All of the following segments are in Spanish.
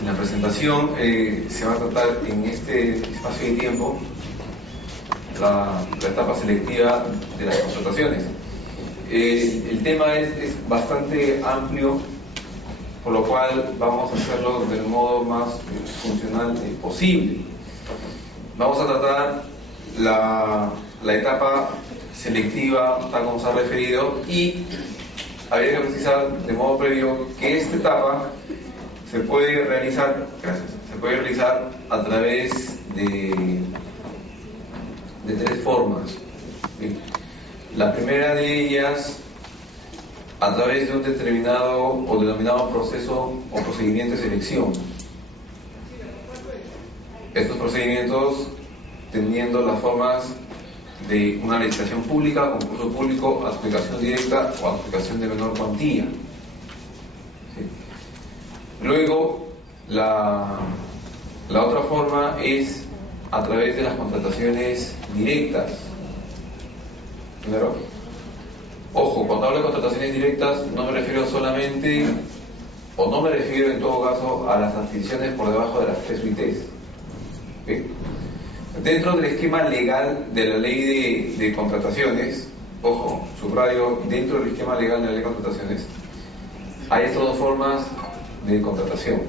En la presentación se va a tratar en este espacio de tiempo la etapa selectiva de las contrataciones. El tema es bastante amplio, por lo cual vamos a hacerlo del modo más funcional posible. Vamos a tratar la etapa selectiva, tal como se ha referido, y habría que precisar de modo previo que esta etapa se puede realizar a través de tres formas. La primera de ellas, a través de un determinado o denominado proceso o procedimiento de selección. Estos procedimientos teniendo las formas de una licitación pública, concurso público, adjudicación directa o adjudicación de menor cuantía. Luego, la otra forma es a través de las contrataciones directas. ¿Claro? Ojo, cuando hablo de contrataciones directas no me refiero solamente, o no me refiero en todo caso a las adquisiciones por debajo de las 3 UITs. ¿Okay? Dentro del esquema legal de la ley de contrataciones, ojo, subrayo, dentro del esquema legal de la ley de contrataciones, hay estas dos formas de contratación.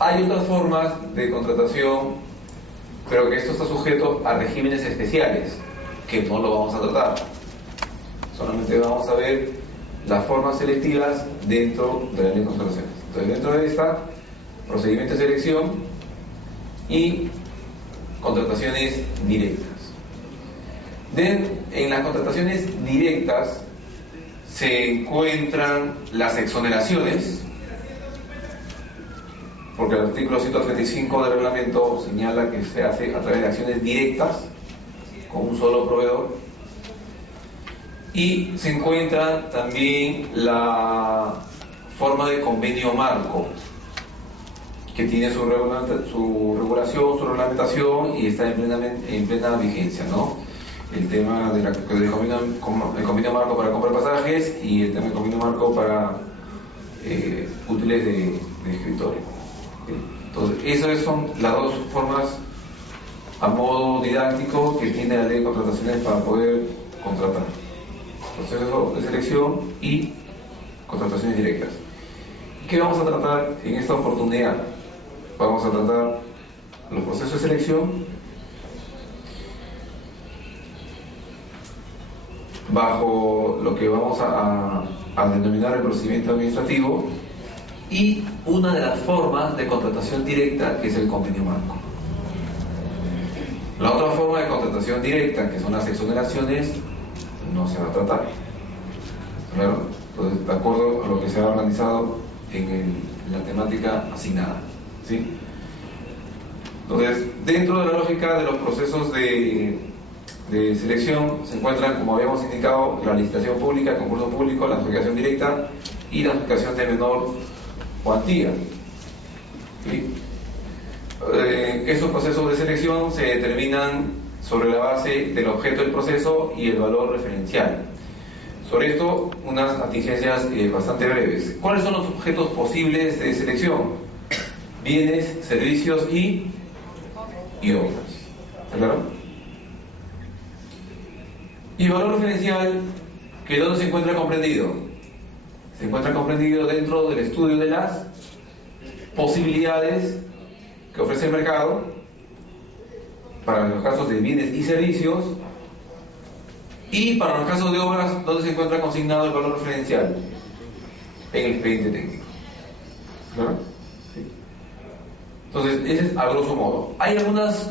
Hay otras formas de contratación, pero que esto está sujeto a regímenes especiales, que no lo vamos a tratar. Solamente vamos a ver las formas selectivas dentro de la ley de contrataciones. Entonces, dentro de esta, procedimiento de selección y contrataciones directas. En las contrataciones directas se encuentran las exoneraciones, porque el artículo 135 del reglamento señala que se hace a través de acciones directas con un solo proveedor, y se encuentra también la forma de convenio marco, que tiene su regulación, su reglamentación y está en plena vigencia, ¿no? El tema del convenio marco para compra de pasajes y el tema del convenio marco para útiles de escritorio. Entonces, esas son las dos formas a modo didáctico que tiene la ley de contrataciones para poder contratar: proceso de selección y contrataciones directas. ¿Qué vamos a tratar en esta oportunidad? Vamos a tratar los procesos de selección bajo lo que vamos a denominar el procedimiento administrativo, y una de las formas de contratación directa, que es el convenio marco. La otra forma de contratación directa, que son las exoneraciones, no se va a tratar. ¿Claro? Entonces, de acuerdo a lo que se ha organizado en la temática asignada. ¿Sí? Entonces, dentro de la lógica de los procesos de selección se encuentran, como habíamos indicado, la licitación pública, el concurso público, la adjudicación directa y la adjudicación de menor cuantía. ¿Sí? Estos procesos de selección se determinan sobre la base del objeto del proceso y el valor referencial. Sobre esto, unas atingencias bastante breves. ¿Cuáles son los objetos posibles de selección? Bienes, servicios y obras. ¿Está claro? Y valor referencial, ¿que dónde se encuentra comprendido? Se encuentra comprendido dentro del estudio de las posibilidades que ofrece el mercado para los casos de bienes y servicios, y para los casos de obras, ¿dónde se encuentra consignado el valor referencial? En el expediente técnico. ¿Claro? Sí. Entonces, ese es a grosso modo. Hay algunas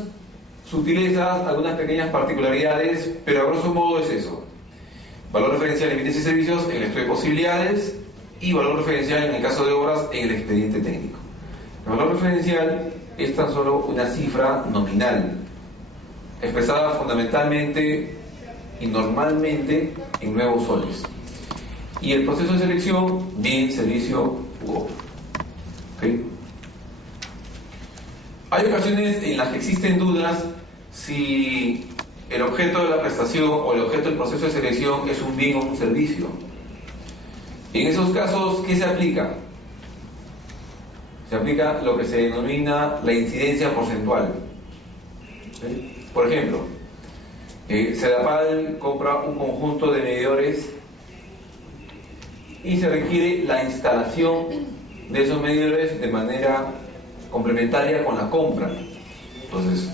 sutilezas, algunas pequeñas particularidades, pero a grosso modo es eso: valor referencial en bienes y servicios en el estudio de posibilidades, y valor referencial en el caso de obras en el expediente técnico. El valor referencial es tan solo una cifra nominal, expresada fundamentalmente y normalmente en nuevos soles. Y el proceso de selección, bien, servicio u obra. ¿Okay? Hay ocasiones en las que existen dudas si el objeto de la prestación o el objeto del proceso de selección es un bien o un servicio. En esos casos, ¿qué se aplica? se aplica lo que se denomina la incidencia porcentual. ¿Sí? Por ejemplo, Sedapal compra un conjunto de medidores y se requiere la instalación de esos medidores de manera complementaria con la compra. Entonces,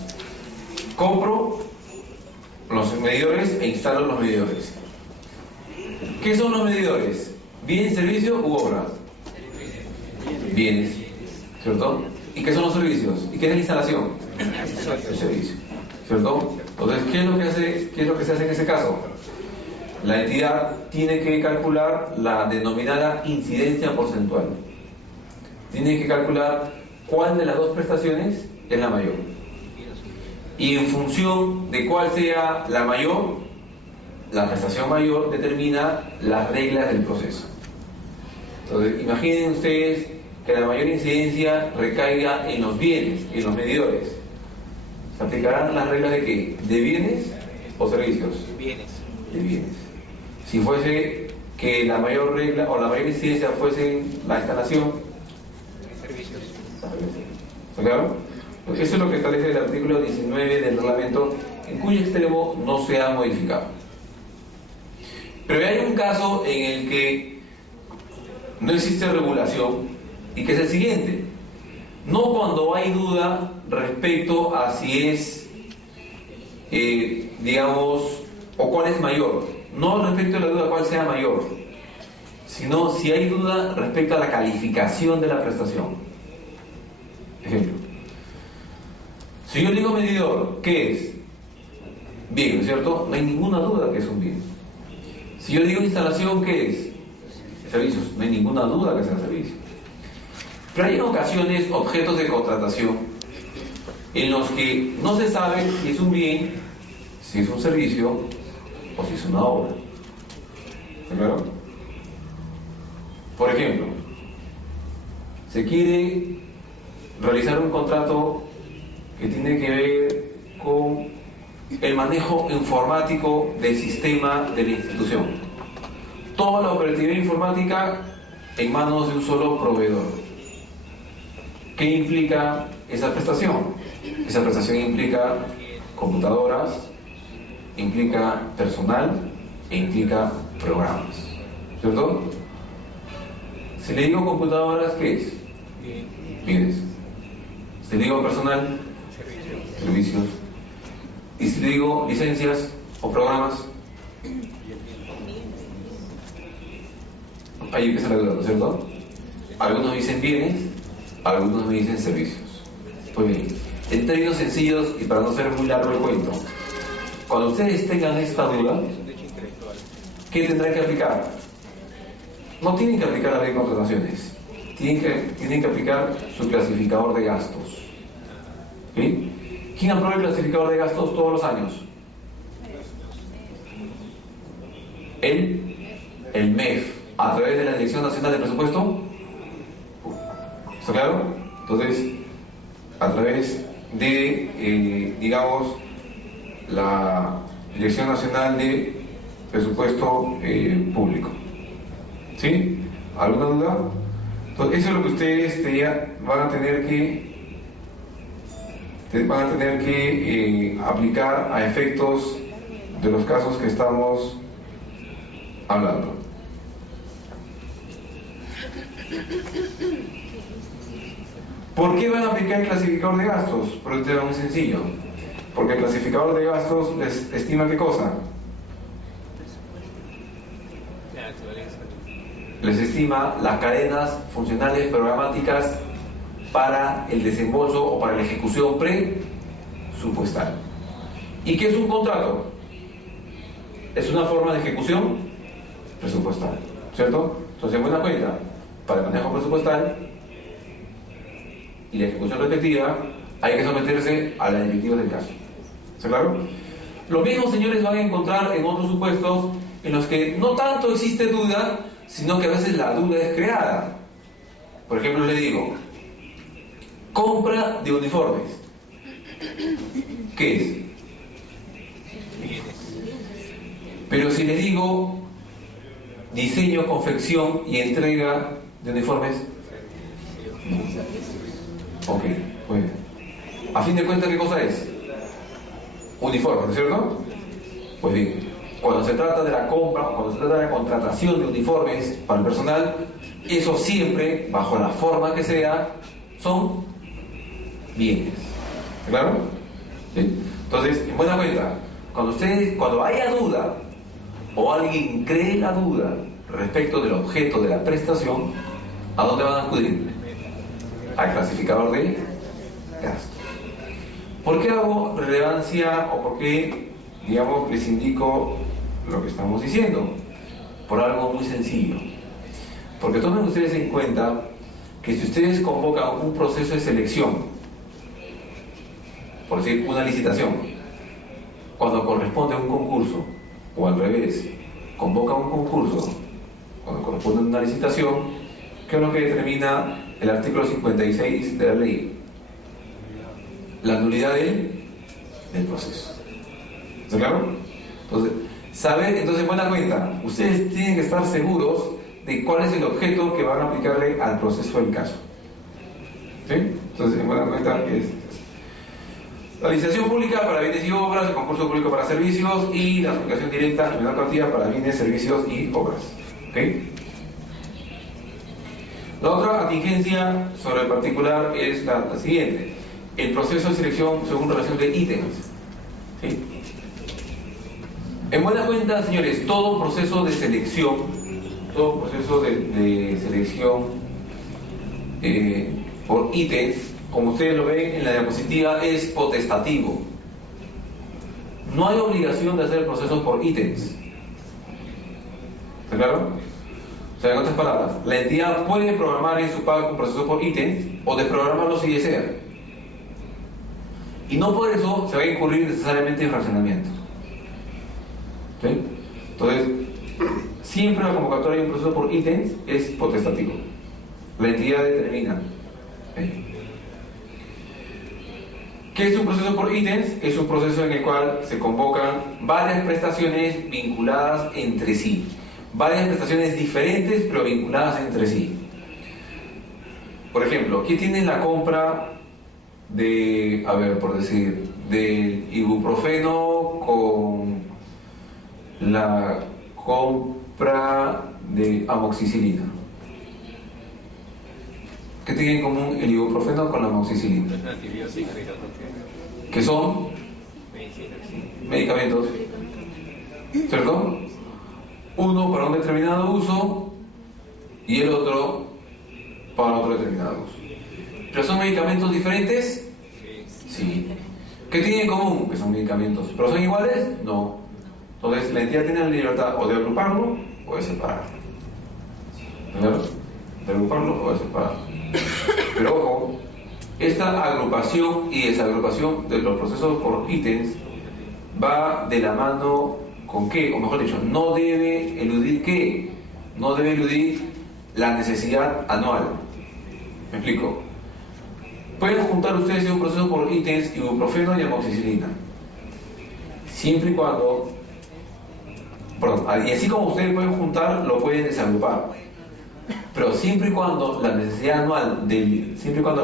compro los medidores e instalo los medidores. ¿Qué son los medidores? ¿Bienes, servicios u obras? Bienes, ¿cierto? ¿Y qué son los servicios? ¿Y qué es la instalación? El servicio, ¿cierto? Entonces, ¿qué es lo que se hace en ese caso? La entidad tiene que calcular la denominada incidencia porcentual. Tiene que calcular cuál de las dos prestaciones es la mayor. Y en función de cuál sea la mayor, la prestación mayor determina las reglas del proceso. Entonces, imaginen ustedes que la mayor incidencia recaiga en los bienes, en los medidores. ¿Se aplicarán las reglas de qué? ¿De bienes o servicios? Bienes. De bienes. Si fuese que la mayor regla o la mayor incidencia fuese la instalación, Servicios. ¿está claro? Pues eso es lo que establece el artículo 19 del reglamento, en cuyo extremo no se ha modificado. Pero hay un caso en el que no existe regulación y que es el siguiente: no cuando hay duda respecto a si es, digamos, o cuál es mayor, no respecto a la duda cuál sea mayor, sino si hay duda respecto a la calificación de la prestación. Ejemplo: si yo digo medidor, ¿qué es? Bien, ¿no es cierto? No hay ninguna duda que es un bien. Si yo digo instalación, ¿qué es? Servicios. No hay ninguna duda que sea servicio. Pero hay en ocasiones objetos de contratación en los que no se sabe si es un bien, si es un servicio o si es una obra. ¿Está claro? Por ejemplo, se quiere realizar un contrato que tiene que ver con el manejo informático del sistema de la institución. Toda la operatividad informática en manos de un solo proveedor. ¿Qué implica esa prestación? Esa prestación implica computadoras, implica personal e implica programas, ¿cierto? Si le digo computadoras, ¿qué es? Bienes. Si le digo personal, servicios. Y si le digo licencias o programas, ahí empieza la duda, ¿no es cierto? Algunos me dicen bienes, algunos me dicen servicios. Pues bien, en términos sencillos y para no ser muy largo el cuento, cuando ustedes tengan esta duda, ¿qué tendrán que aplicar? No tienen que aplicar la ley de contrataciones, tienen que aplicar su clasificador de gastos. ¿Sí? ¿Quién aprueba el clasificador de gastos todos los años? El MEF, a través de la Dirección Nacional de Presupuesto. ¿Está claro? Entonces, a través de, digamos, la Dirección Nacional de Presupuesto Público. ¿Sí? ¿Alguna duda? Entonces, eso es lo que ustedes van a tener que aplicar a efectos de los casos que estamos hablando. ¿Por qué van a aplicar el clasificador de gastos? Por un tema muy sencillo. Porque el clasificador de gastos les estima ¿qué cosa? Les estima las cadenas funcionales programáticas para el desembolso o para la ejecución presupuestal. ¿Y qué es un contrato? Es una forma de ejecución presupuestal, ¿cierto? Entonces, en buena cuenta, para el manejo presupuestal y la ejecución respectiva, hay que someterse a las directivas del caso. ¿Está claro? Lo mismo, señores, van a encontrar en otros supuestos en los que no tanto existe duda, sino que a veces la duda es creada. Por ejemplo, le digo, compra de uniformes. ¿Qué es? Pero si le digo diseño, confección y entrega de uniformes, Ok, muy bien. A fin de cuentas, ¿qué cosa es? Uniforme, ¿no es cierto? Pues bien, cuando se trata de la compra o cuando se trata de la contratación de uniformes para el personal, eso siempre, bajo la forma que sea, son bienes. ¿Claro? ¿Sí? Entonces, en buena cuenta, cuando haya duda o alguien cree la duda respecto del objeto de la prestación, ¿a dónde van a acudir? Al clasificador de gasto. ¿Por qué hago relevancia o por qué, digamos, les indico lo que estamos diciendo? Por algo muy sencillo. Porque tomen ustedes en cuenta que si ustedes convocan un proceso de selección, por decir, una licitación, cuando corresponde a un concurso, o al revés, convocan un concurso, cuando corresponde a una licitación, ¿qué es lo que determina el artículo 56 de la ley? La nulidad del proceso. ¿Está claro? Entonces, buena cuenta, ustedes tienen que estar seguros de cuál es el objeto que van a aplicarle al proceso del caso. ¿Sí? Entonces, en buena cuenta, la licitación pública para bienes y obras, el concurso público para servicios y la adjudicación directa en menor cantidad para bienes, servicios y obras. ¿Ok? La otra atingencia sobre el particular es la siguiente. El proceso de selección según relación de ítems. ¿Sí? En buena cuenta, señores, todo proceso de selección, por ítems, como ustedes lo ven en la diapositiva, es potestativo. No hay obligación de hacer el proceso por ítems. ¿Está claro? O sea, en otras palabras, la entidad puede programar en su pago un proceso por ítems o desprogramarlo si desea. Y no por eso se va a incurrir necesariamente en fraccionamiento. ¿Sí? Entonces, siempre la convocatoria de un proceso por ítems es potestativo. La entidad determina. ¿Qué es un proceso por ítems? Es un proceso en el cual se convocan varias prestaciones vinculadas entre sí. Varias prestaciones diferentes pero vinculadas entre sí. Por ejemplo, aquí tienen la compra de, por decir, del ibuprofeno con la compra de amoxicilina. ¿Qué tiene en común el ibuprofeno con la amoxicilina? ¿Qué son? Medicamentos. ¿Cierto? Uno para un determinado uso y el otro para otro determinado uso. ¿Pero son medicamentos diferentes? Sí. ¿Qué tienen en común? Que son medicamentos. ¿Pero son iguales? No. Entonces la entidad tiene la libertad o de agruparlo o de separarlo. ¿Verdad? De agruparlo o de separarlo. Pero ojo, esta agrupación y desagrupación de los procesos por ítems va de la mano con qué, o mejor dicho, no debe eludir qué, no debe eludir la necesidad anual. ¿Me explico? Pueden juntar ustedes en un proceso por ítems ibuprofeno y amoxicilina, siempre y cuando, y así como ustedes pueden juntar, lo pueden desagrupar, pero siempre y cuando la necesidad anual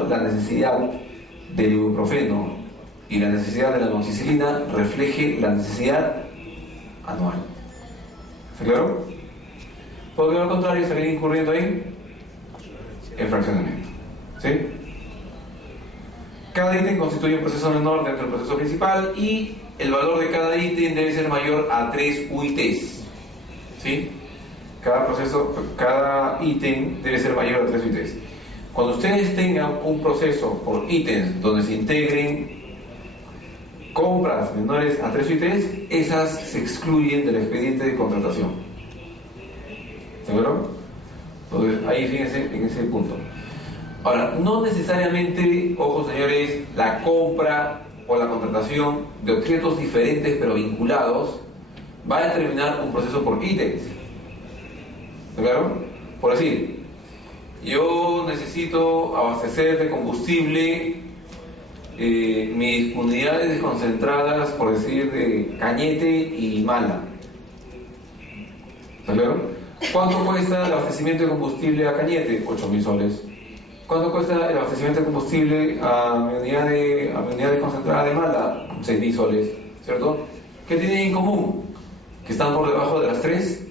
la necesidad del ibuprofeno y la necesidad de la amoxicilina refleje la necesidad anual. ¿Está claro? Porque al contrario estaría incurriendo en fraccionamiento. ¿Sí? Cada ítem constituye un proceso menor dentro del proceso principal y el valor de cada ítem debe ser mayor a 3 UITs. ¿Sí? Cada ítem debe ser mayor a 3 UITs. Cuando ustedes tengan un proceso por ítems donde se integren compras menores a 3 UITs, esas se excluyen del expediente de contratación. ¿Seguro? Entonces, ahí fíjense en ese punto. Ahora, no necesariamente, ojo señores, la compra o la contratación de objetos diferentes pero vinculados va a determinar un proceso por ítems. ¿Claro? Por decir, yo necesito abastecer de combustible mis unidades desconcentradas, por decir, de Cañete y Mala. ¿Está claro? ¿Cuánto cuesta el abastecimiento de combustible a Cañete? 8.000 soles. ¿Cuánto cuesta el abastecimiento de combustible a mi unidad de concentrada de Mala? 6.000 soles, ¿cierto? ¿Qué tienen en común? Que están por debajo de las 3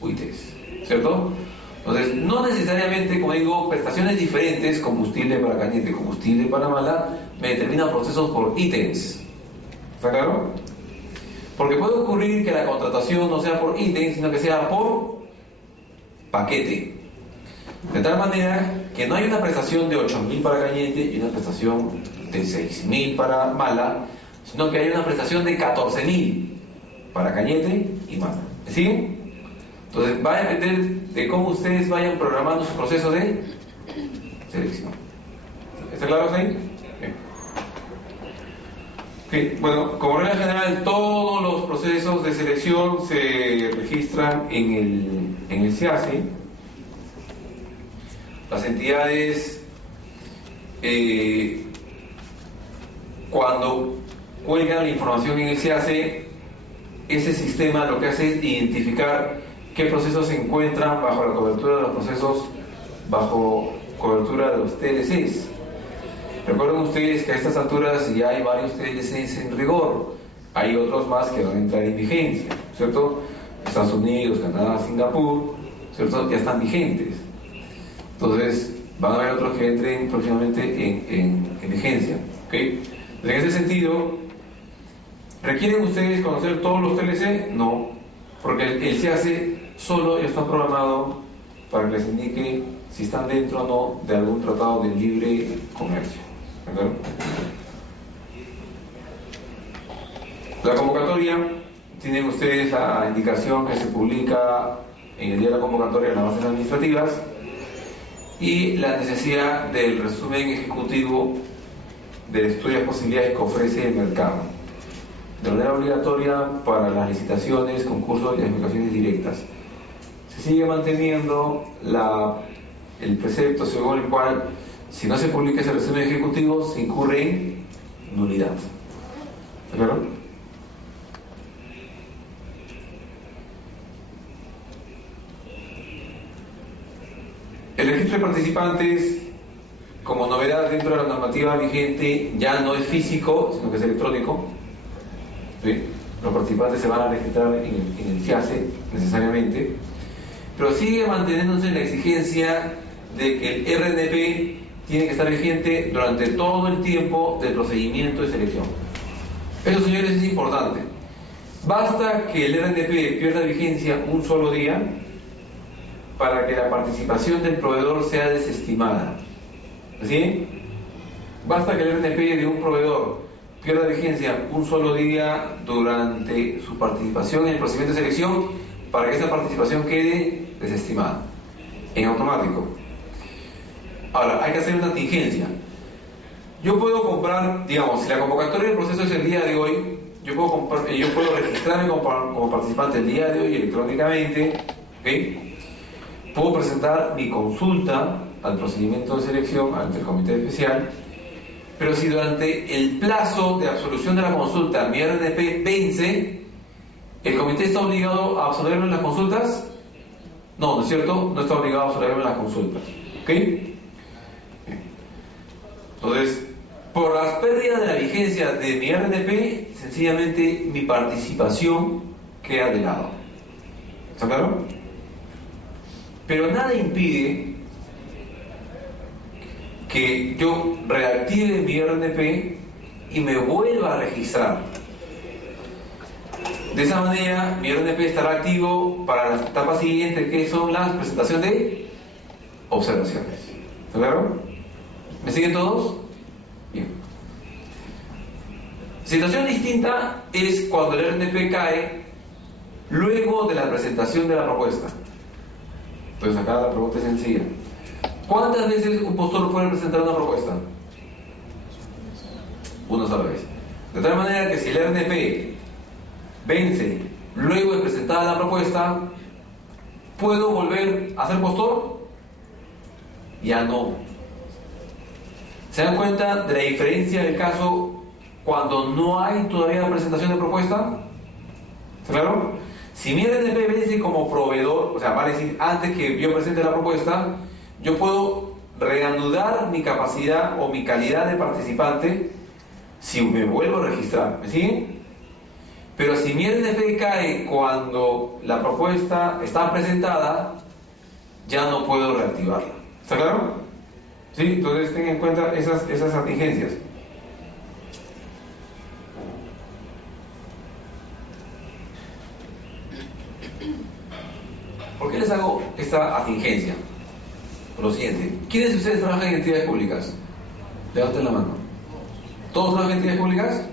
UITs, ¿cierto? Entonces, no necesariamente, como digo, prestaciones diferentes, combustible para Cañete, combustible para Mala, me determinan procesos por ítems. ¿Está claro? Porque puede ocurrir que la contratación no sea por ítem, sino que sea por paquete. De tal manera que no hay una prestación de 8.000 para Cañete y una prestación de 6.000 para Mala, sino que hay una prestación de 14.000 para Cañete y Mala. ¿Me siguen? Entonces va a depender de cómo ustedes vayan programando su proceso de selección. ¿Está claro ahí? Okay. Bueno, como regla general, todos los procesos de selección se registran en el SIACE. Las entidades, cuando cuelgan la información en el SIACE, ese sistema lo que hace es identificar qué procesos se encuentran bajo la cobertura de los procesos, bajo cobertura de los TLCs. Recuerden ustedes que a estas alturas ya hay varios TLCs en rigor, hay otros más que van a entrar en vigencia, ¿cierto? Estados Unidos, Canadá, Singapur, ¿cierto? Ya están vigentes. Entonces, van a haber otros que entren próximamente en vigencia, ¿ok? Entonces, en ese sentido, ¿requieren ustedes conocer todos los TLC? No, porque el SIACE solo ya está programado para que les indique si están dentro o no de algún tratado de libre comercio. ¿Verdad? La convocatoria, tienen ustedes la indicación que se publica en el día de la convocatoria en las bases administrativas y la necesidad del resumen ejecutivo del estudio de posibilidades que ofrece el mercado, de manera obligatoria para las licitaciones, concursos y adjudicaciones directas. Se sigue manteniendo el precepto según el cual, si no se publica ese resumen ejecutivo, se incurre en nulidad. ¿Está claro? El registro de participantes, como novedad dentro de la normativa vigente, ya no es físico, sino que es electrónico. ¿Sí? Los participantes se van a registrar en el SIACE necesariamente, pero sigue manteniéndose la exigencia de que el RNP tiene que estar vigente durante todo el tiempo del procedimiento de selección. Eso, señores, es importante. Basta que el RNP pierda vigencia un solo día para que la participación del proveedor sea desestimada. ¿Sí? Basta que el RNP de un proveedor pierda vigencia un solo día durante su participación en el procedimiento de selección para que esa participación quede desestimada en automático. Ahora, hay que hacer una contingencia. Yo puedo comprar, digamos, si la convocatoria del proceso es el día de hoy, yo puedo registrarme como participante el día de hoy electrónicamente, ¿okay? Puedo presentar mi consulta al procedimiento de selección ante el comité especial, pero si durante el plazo de absolución de la consulta mi RNP vence, ¿el comité está obligado a absolverme en las consultas? No, ¿no es cierto? No está obligado a absolverme en las consultas. ¿Ok? Entonces, por las pérdidas de la vigencia de mi RNP, sencillamente mi participación queda de lado. ¿Está claro? Pero nada impide que yo reactive mi RNP y me vuelva a registrar. De esa manera, mi RNP estará activo para la etapa siguiente, que son las presentaciones de observaciones. ¿Está claro? ¿Me siguen todos? Bien. Situación distinta es cuando el RNP cae luego de la presentación de la propuesta. Entonces acá la pregunta es sencilla. ¿Cuántas veces un postor puede presentar una propuesta? Una sola vez. De tal manera que si el RNP vence luego de presentada la propuesta, ¿puedo volver a ser postor? Ya no. ¿Se dan cuenta de la diferencia del caso cuando no hay todavía la presentación de propuesta? ¿Está claro? Si mi RNP vence como proveedor, o sea, vale decir, antes que yo presente la propuesta, yo puedo reanudar mi capacidad o mi calidad de participante si me vuelvo a registrar. ¿Me siguen? Pero si mi RNP cae cuando la propuesta está presentada, ya no puedo reactivarla. ¿Está claro? ¿Sí? Entonces tengan en cuenta esas contingencias. ¿Por qué les hago esta atingencia? Por lo siguiente, ¿quiénes de ustedes trabajan en entidades públicas? Levanten la mano. ¿Todos trabajan en entidades públicas?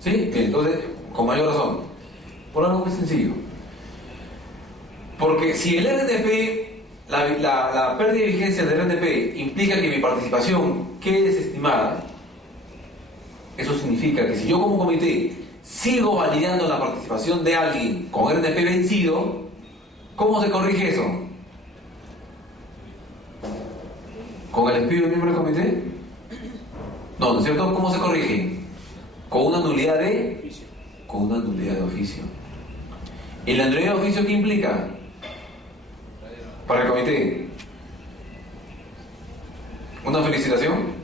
¿Sí? Bien, entonces, con mayor razón. Por algo muy sencillo. Porque si el RNP, la pérdida de vigencia del RNP implica que mi participación quede desestimada, eso significa que si yo como comité sigo validando la participación de alguien con RNP vencido, ¿cómo se corrige eso? ¿Con el despido del miembro del comité? No, ¿no es cierto? ¿Cómo se corrige? Con una nulidad de oficio. Con una nulidad de oficio. ¿Y la nulidad de oficio qué implica? Para el comité. ¿Una felicitación?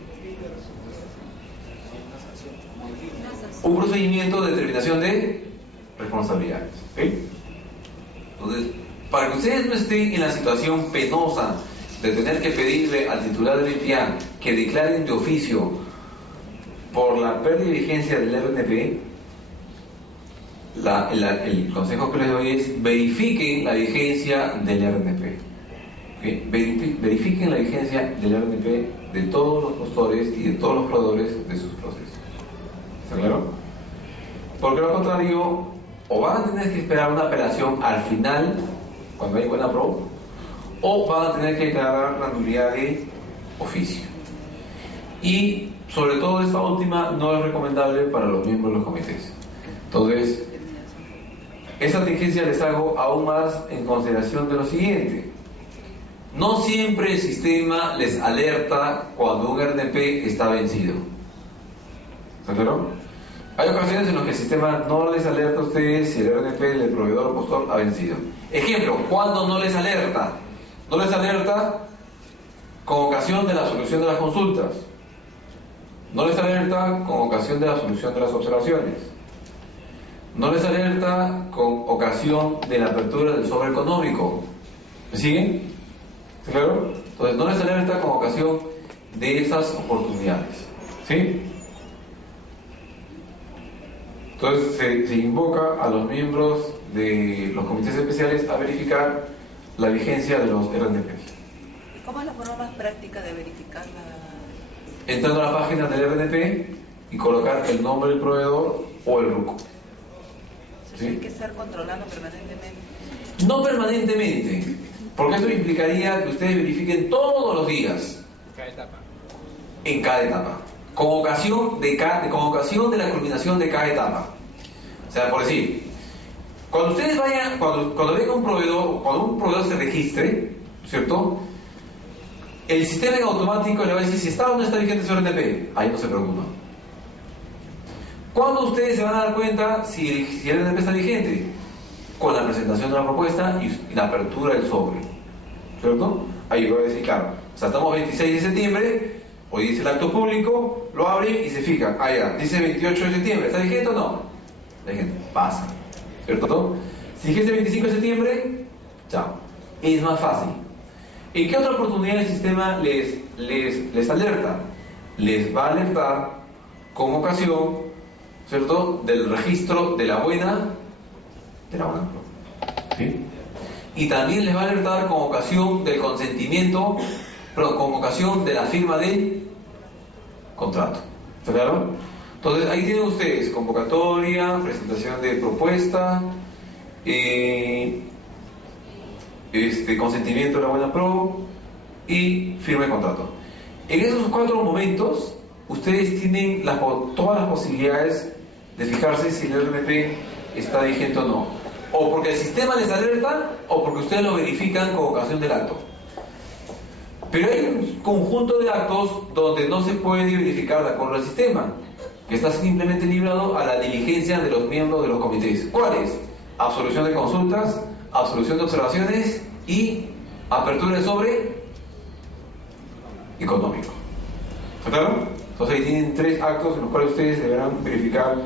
Un procedimiento de determinación de responsabilidades. ¿Okay? Entonces, para que ustedes no estén en la situación penosa de tener que pedirle al titular de la entidad que declaren de oficio por la pérdida de vigencia del RNP, el consejo que les doy es verifiquen la vigencia del RNP. ¿Okay? Verifiquen la vigencia del RNP de todos los postores y de todos los proveedores de sus procesos. ¿Está claro? Porque lo contrario, o van a tener que esperar una apelación al final, cuando hay buena pro, o van a tener que declarar la nulidad de oficio. Y sobre todo esta última no es recomendable para los miembros de los comités. Entonces, esa contingencia les hago aún más en consideración de lo siguiente. No siempre el sistema les alerta cuando un RNP está vencido. ¿Está claro? Hay ocasiones en las que el sistema no les alerta a ustedes si el RNP del proveedor o postor ha vencido. Ejemplo, ¿cuándo no les alerta? No les alerta con ocasión de la solución de las consultas. No les alerta con ocasión de la solución de las observaciones. No les alerta con ocasión de la apertura del sobre económico. ¿Me siguen? ¿Sí, claro? Entonces no les alerta con ocasión de esas oportunidades. ¿Sí? Entonces se invoca a los miembros de los comités especiales a verificar la vigencia de los RNP. ¿Y cómo es la forma más práctica de verificar Entrando a la página del RNP y colocar el nombre del proveedor o el RUC. ¿Sí? Hay que estar controlando permanentemente. No permanentemente, porque esto implicaría que ustedes verifiquen todos los días. Cada etapa. En cada etapa. Con ocasión de la culminación de cada etapa. O sea, por decir, cuando ustedes vayan, cuando venga un proveedor, cuando un proveedor se registre, ¿cierto? El sistema en automático le va a decir si está o no está vigente su RNP. Ahí no se preocupa. ¿Cuándo ustedes se van a dar cuenta si el RNP está vigente? Con la presentación de la propuesta y la apertura del sobre, ¿cierto? Ahí va a decir, claro, o sea, estamos 26 de septiembre, hoy dice el acto público, lo abre y se fija, ah ya, dice 28 de septiembre, ¿está vigente o no? Está vigente, pasa, ¿cierto? Si dijese 25 de septiembre, chao, es más fácil. ¿En qué otra oportunidad el sistema les alerta? Les va a alertar con ocasión, ¿cierto?, del registro de la buena ¿sí? Y también les va a alertar con ocasión del consentimiento, pero con ocasión de la firma del contrato. ¿Está claro? Entonces ahí tienen ustedes convocatoria, presentación de propuesta, consentimiento de la buena pro y firma de contrato. En esos 4 momentos ustedes tienen todas las posibilidades de fijarse si el RNP está vigente o no, o porque el sistema les alerta o porque ustedes lo verifican con ocasión del acto. Pero hay un conjunto de actos donde no se puede verificar de acuerdo al sistema, que está simplemente librado a la diligencia de los miembros de los comités. ¿Cuáles? Absolución de consultas, absolución de observaciones y apertura de sobre económico. ¿Está claro? Entonces ahí tienen 3 actos en los cuales ustedes deberán verificar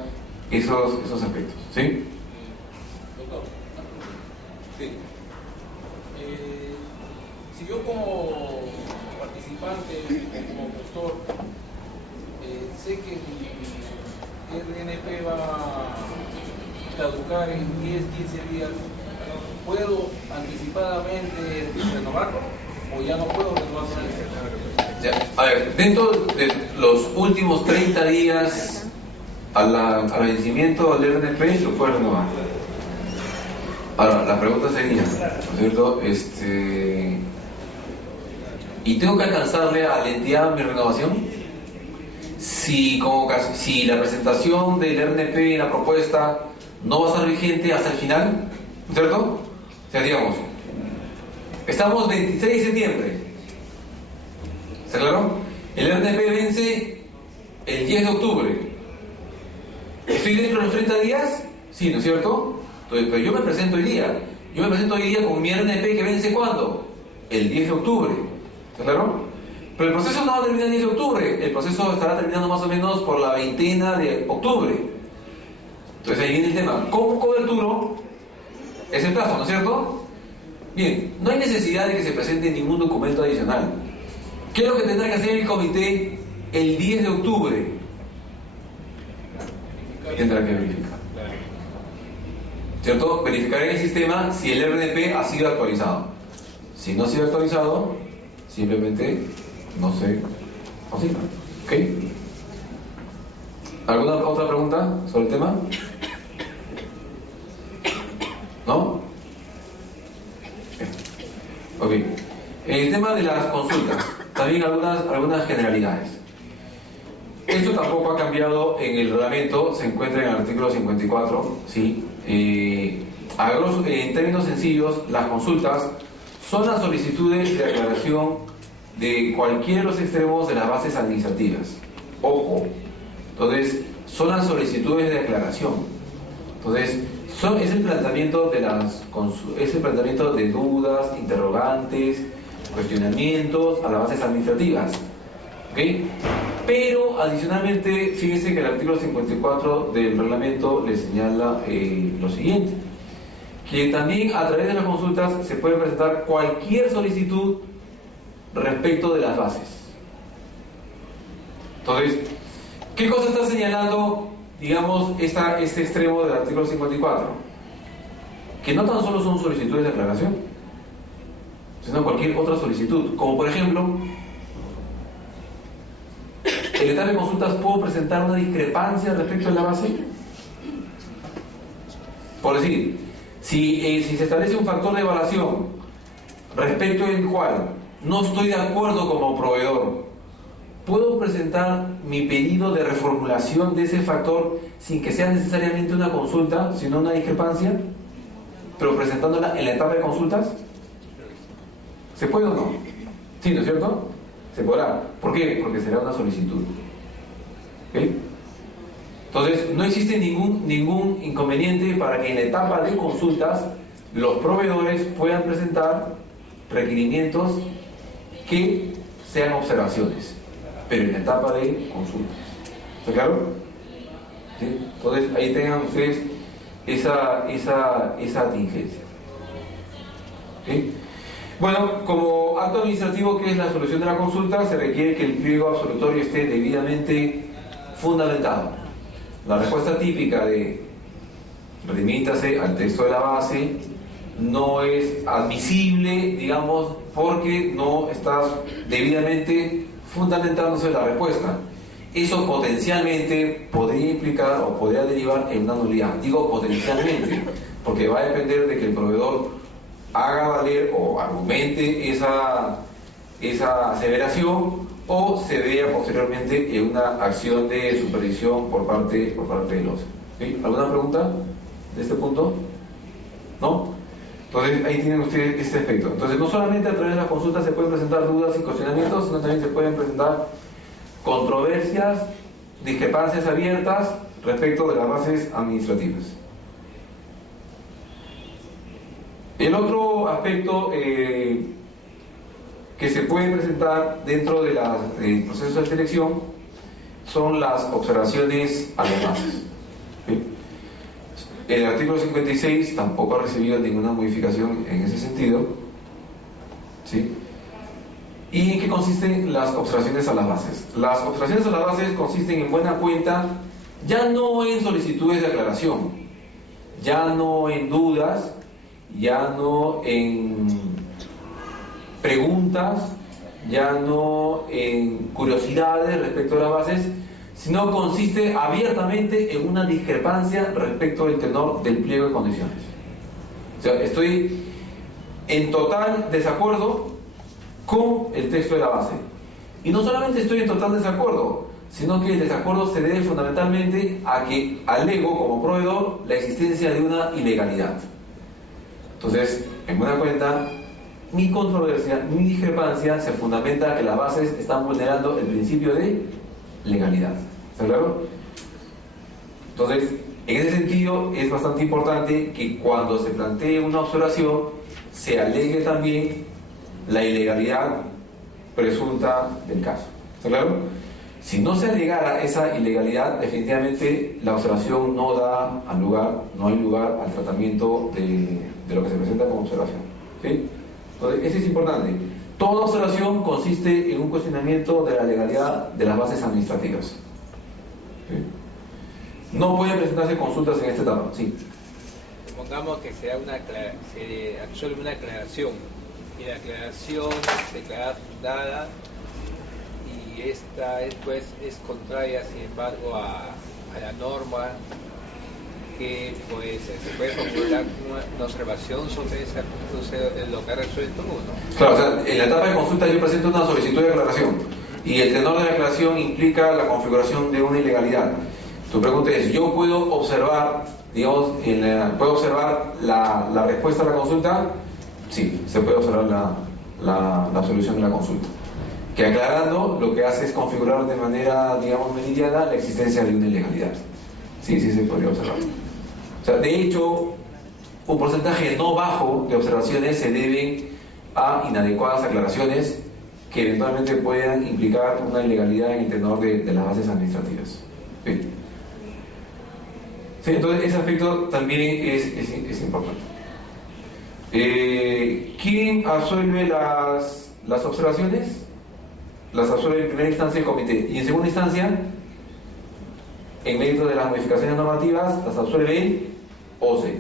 esos aspectos. ¿Sí? Doctor, sí. Si yo como participante o como postor sé que mi RNP va a caducar en 10, 15 días, ¿puedo anticipadamente renovarlo o ya no puedo renovarlo? A ver, dentro de los últimos 30 días al vencimiento del RNP lo puedes renovar. Ahora, la pregunta sería, ¿no es cierto? ¿Y tengo que alcanzarle a la entidad mi renovación? Si la presentación del RNP en la propuesta no va a estar vigente hasta el final, ¿no es cierto? O sea, digamos, estamos 26 de septiembre. ¿Está claro? El RNP vence el 10 de octubre. ¿Estoy dentro de los 30 días? Sí, ¿no es cierto? Entonces, pero yo me presento hoy día. Yo me presento hoy día con mi RNP que vence ¿cuándo? El 10 de octubre. ¿Está claro? Pero el proceso no va a terminar el 10 de octubre. El proceso estará terminando más o menos por la 20ª de octubre. Entonces ahí viene el tema. ¿Cómo coberturo es el plazo, ¿no es cierto? Bien, no hay necesidad de que se presente ningún documento adicional. ¿Qué es lo que tendrá que hacer el comité el 10 de octubre? Tendrá que verificar. ¿Cierto? Verificar en el sistema si el RNP ha sido actualizado. Si no ha sido actualizado, simplemente no se asigna. ¿Ok? ¿Alguna otra pregunta sobre el tema? ¿No? Ok. El tema de las consultas. También algunas generalidades. Esto tampoco ha cambiado en el reglamento, se encuentra en el artículo 54, ¿sí? En términos sencillos, las consultas son las solicitudes de aclaración de cualquiera de los extremos de las bases administrativas. Ojo, entonces, son las solicitudes de aclaración. Entonces, es el planteamiento de dudas, interrogantes, cuestionamientos a las bases administrativas. ¿Ok? Pero adicionalmente, fíjense que el artículo 54 del reglamento le señala lo siguiente, que también a través de las consultas se puede presentar cualquier solicitud respecto de las bases. Entonces, ¿qué cosa está señalando, digamos, este extremo del artículo 54? Que no tan solo son solicitudes de aclaración, sino cualquier otra solicitud, como por ejemplo, en etapa de consultas puedo presentar una discrepancia respecto de la base. Por decir, si se establece un factor de evaluación respecto del cual no estoy de acuerdo como proveedor, ¿puedo presentar mi pedido de reformulación de ese factor sin que sea necesariamente una consulta, sino una discrepancia, pero presentándola en la etapa de consultas? ¿Se puede o no? Sí, ¿no es cierto? Se podrá. ¿Por qué? Porque será una solicitud. ¿Ok? Entonces, no existe ningún inconveniente para que en la etapa de consultas los proveedores puedan presentar requerimientos que sean observaciones, pero en la etapa de consultas. ¿Está claro? ¿Sí? Entonces, ahí tengan ustedes esa tingencia. ¿Sí? Bueno, como acto administrativo que es la solución de la consulta, se requiere que el pliego absolutorio esté debidamente fundamentado. La respuesta típica de remítase al texto de la base no es admisible, digamos, porque no está debidamente fundamentándose la respuesta. Eso potencialmente podría implicar o podría derivar en una nulidad. Digo potencialmente, porque va a depender de que el proveedor haga valer o argumente esa aseveración o se vea posteriormente en una acción de supervisión por parte de los. ¿Sí? ¿Alguna pregunta de este punto? ¿No? Entonces ahí tienen ustedes este aspecto. Entonces no solamente a través de la consulta se pueden presentar dudas y cuestionamientos, sino también se pueden presentar controversias, discrepancias abiertas respecto de las bases administrativas. El otro aspecto que se puede presentar dentro del proceso de selección son las observaciones a las bases. ¿Sí? El artículo 56 tampoco ha recibido ninguna modificación en ese sentido. ¿Sí? ¿Y en qué consisten las observaciones a las bases? Las observaciones a las bases consisten en buena cuenta, ya no en solicitudes de aclaración, ya no en dudas, ya no en preguntas, ya no en curiosidades respecto a las bases, sino consiste abiertamente en una discrepancia respecto del tenor del pliego de condiciones. O sea, estoy en total desacuerdo con el texto de la base. Y no solamente estoy en total desacuerdo, sino que el desacuerdo se debe fundamentalmente a que alego como proveedor la existencia de una ilegalidad. Entonces, en buena cuenta, mi controversia, mi discrepancia se fundamenta que las bases están vulnerando el principio de legalidad. ¿Está claro? Entonces, en ese sentido, es bastante importante que cuando se plantee una observación, se alegue también la ilegalidad presunta del caso. ¿Está claro? Si no se alegara esa ilegalidad, definitivamente la observación no da lugar, no hay lugar al tratamiento de lo que se presenta como observación. ¿Sí? Entonces, eso es importante. Toda observación consiste en un cuestionamiento de la legalidad de las bases administrativas. ¿Sí? No pueden presentarse consultas en esta etapa. Sí. Supongamos que se absuelve una aclaración y la aclaración se declara fundada y esta después es contraria, sin embargo, a la norma, que pues se puede formular una observación sobre lo que ha resuelto uno. Claro, o sea, en la etapa de consulta yo presento una solicitud de aclaración y el tenor de la aclaración implica la configuración de una ilegalidad. Tu pregunta es, ¿yo puedo observar, digamos, puedo observar la respuesta a la consulta? Sí, se puede observar la absolución de la consulta. Que aclarando, lo que hace es configurar de manera, digamos, meridiana la existencia de una ilegalidad. Sí, sí se podría observar. O sea, de hecho, un porcentaje no bajo de observaciones se deben a inadecuadas aclaraciones que eventualmente puedan implicar una ilegalidad en el tenor de las bases administrativas. ¿Sí? Sí, entonces ese aspecto también es importante. ¿Quién absuelve las observaciones? Las absuelve en primera instancia el comité y en segunda instancia, en mérito de las modificaciones normativas, las absuelve el OCE.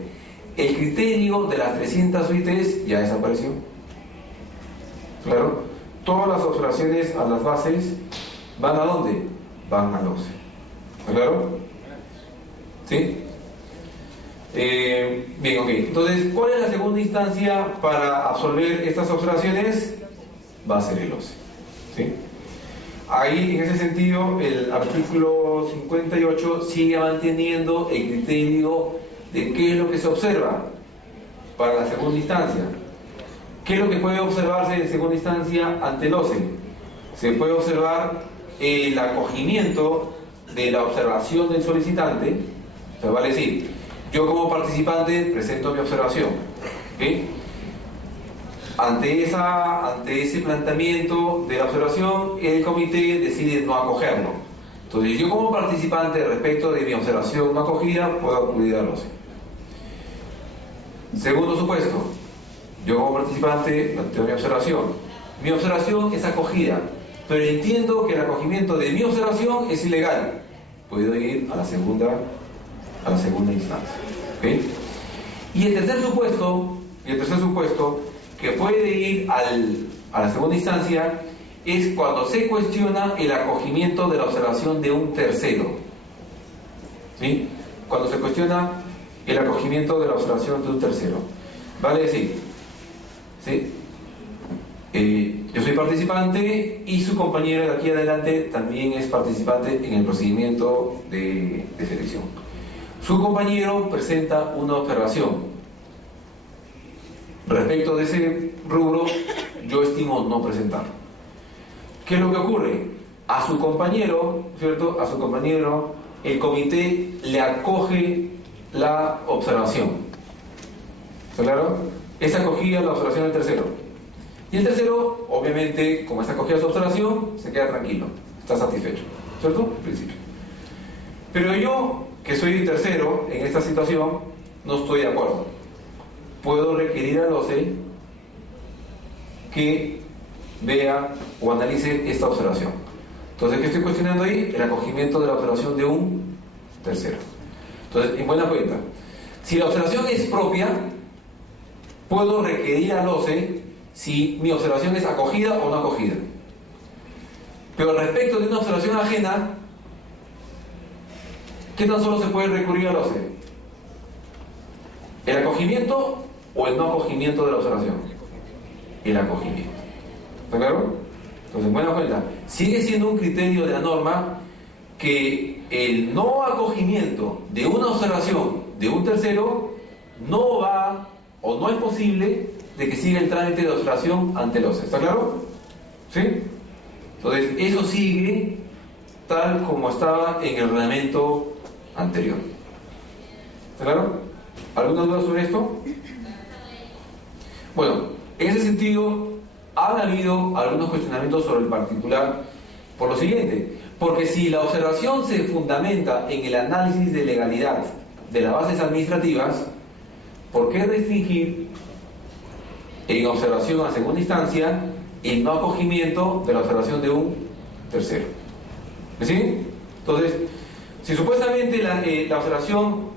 El criterio de las 300 OITs ya desapareció. Claro, todas las observaciones a las bases van ¿a dónde? Van al OCE. ¿Está claro? ¿Sí? Bien, ok. Entonces, ¿cuál es la segunda instancia para absolver estas observaciones? Va a ser el OCE. ¿Sí? Ahí, en ese sentido, el artículo 58 sigue manteniendo el criterio de qué es lo que se observa para la segunda instancia. ¿Qué es lo que puede observarse en segunda instancia ante el OCE? Se puede observar el acogimiento de la observación del solicitante. O sea, vale decir, yo como participante presento mi observación. ¿Okay? Ante ese planteamiento de la observación, el comité decide no acogerlo. Entonces, yo como participante respecto de mi observación no acogida, puedo acudir al OCE. Segundo supuesto, yo como participante planteo mi observación. Mi observación es acogida, pero entiendo que el acogimiento de mi observación es ilegal. Puedo ir a la segunda instancia. ¿Okay? Y el tercer supuesto, que puede ir a la segunda instancia, es cuando se cuestiona el acogimiento de la observación de un tercero. ¿Sí? Cuando se cuestiona el acogimiento de la observación de un tercero. Vale decir, ¿sí? Yo soy participante y su compañero de aquí adelante también es participante en el procedimiento de selección. Su compañero presenta una observación. Respecto de ese rubro, yo estimo no presentarlo. ¿Qué es lo que ocurre? A su compañero, ¿cierto? A su compañero, el comité le acoge la observación. ¿Está claro? Es acogida la observación del tercero. Y el tercero, obviamente, como está acogida su observación, se queda tranquilo, está satisfecho, ¿cierto? En principio. Pero yo, que soy tercero en esta situación, no estoy de acuerdo. Puedo requerir al OCE que vea o analice esta observación. Entonces, ¿qué estoy cuestionando ahí? El acogimiento de la observación de un tercero. Entonces, en buena cuenta, si la observación es propia, puedo requerir al OCE si mi observación es acogida o no acogida. Pero respecto de una observación ajena, ¿qué tan solo se puede recurrir al OCE? ¿El acogimiento o el no acogimiento de la observación? El acogimiento. ¿Está claro? Entonces, en buena cuenta, sigue siendo un criterio de la norma que el no acogimiento de una observación de un tercero no va o no es posible de que siga el trámite de observación ante el OCE. ¿Está claro? ¿Sí? Entonces, eso sigue tal como estaba en el reglamento anterior. ¿Está claro? ¿Alguna duda sobre esto? Bueno, en ese sentido, han habido algunos cuestionamientos sobre el particular por lo siguiente. Porque si la observación se fundamenta en el análisis de legalidad de las bases administrativas, ¿por qué restringir en observación a segunda instancia el no acogimiento de la observación de un tercero? ¿Sí? Entonces, si supuestamente la observación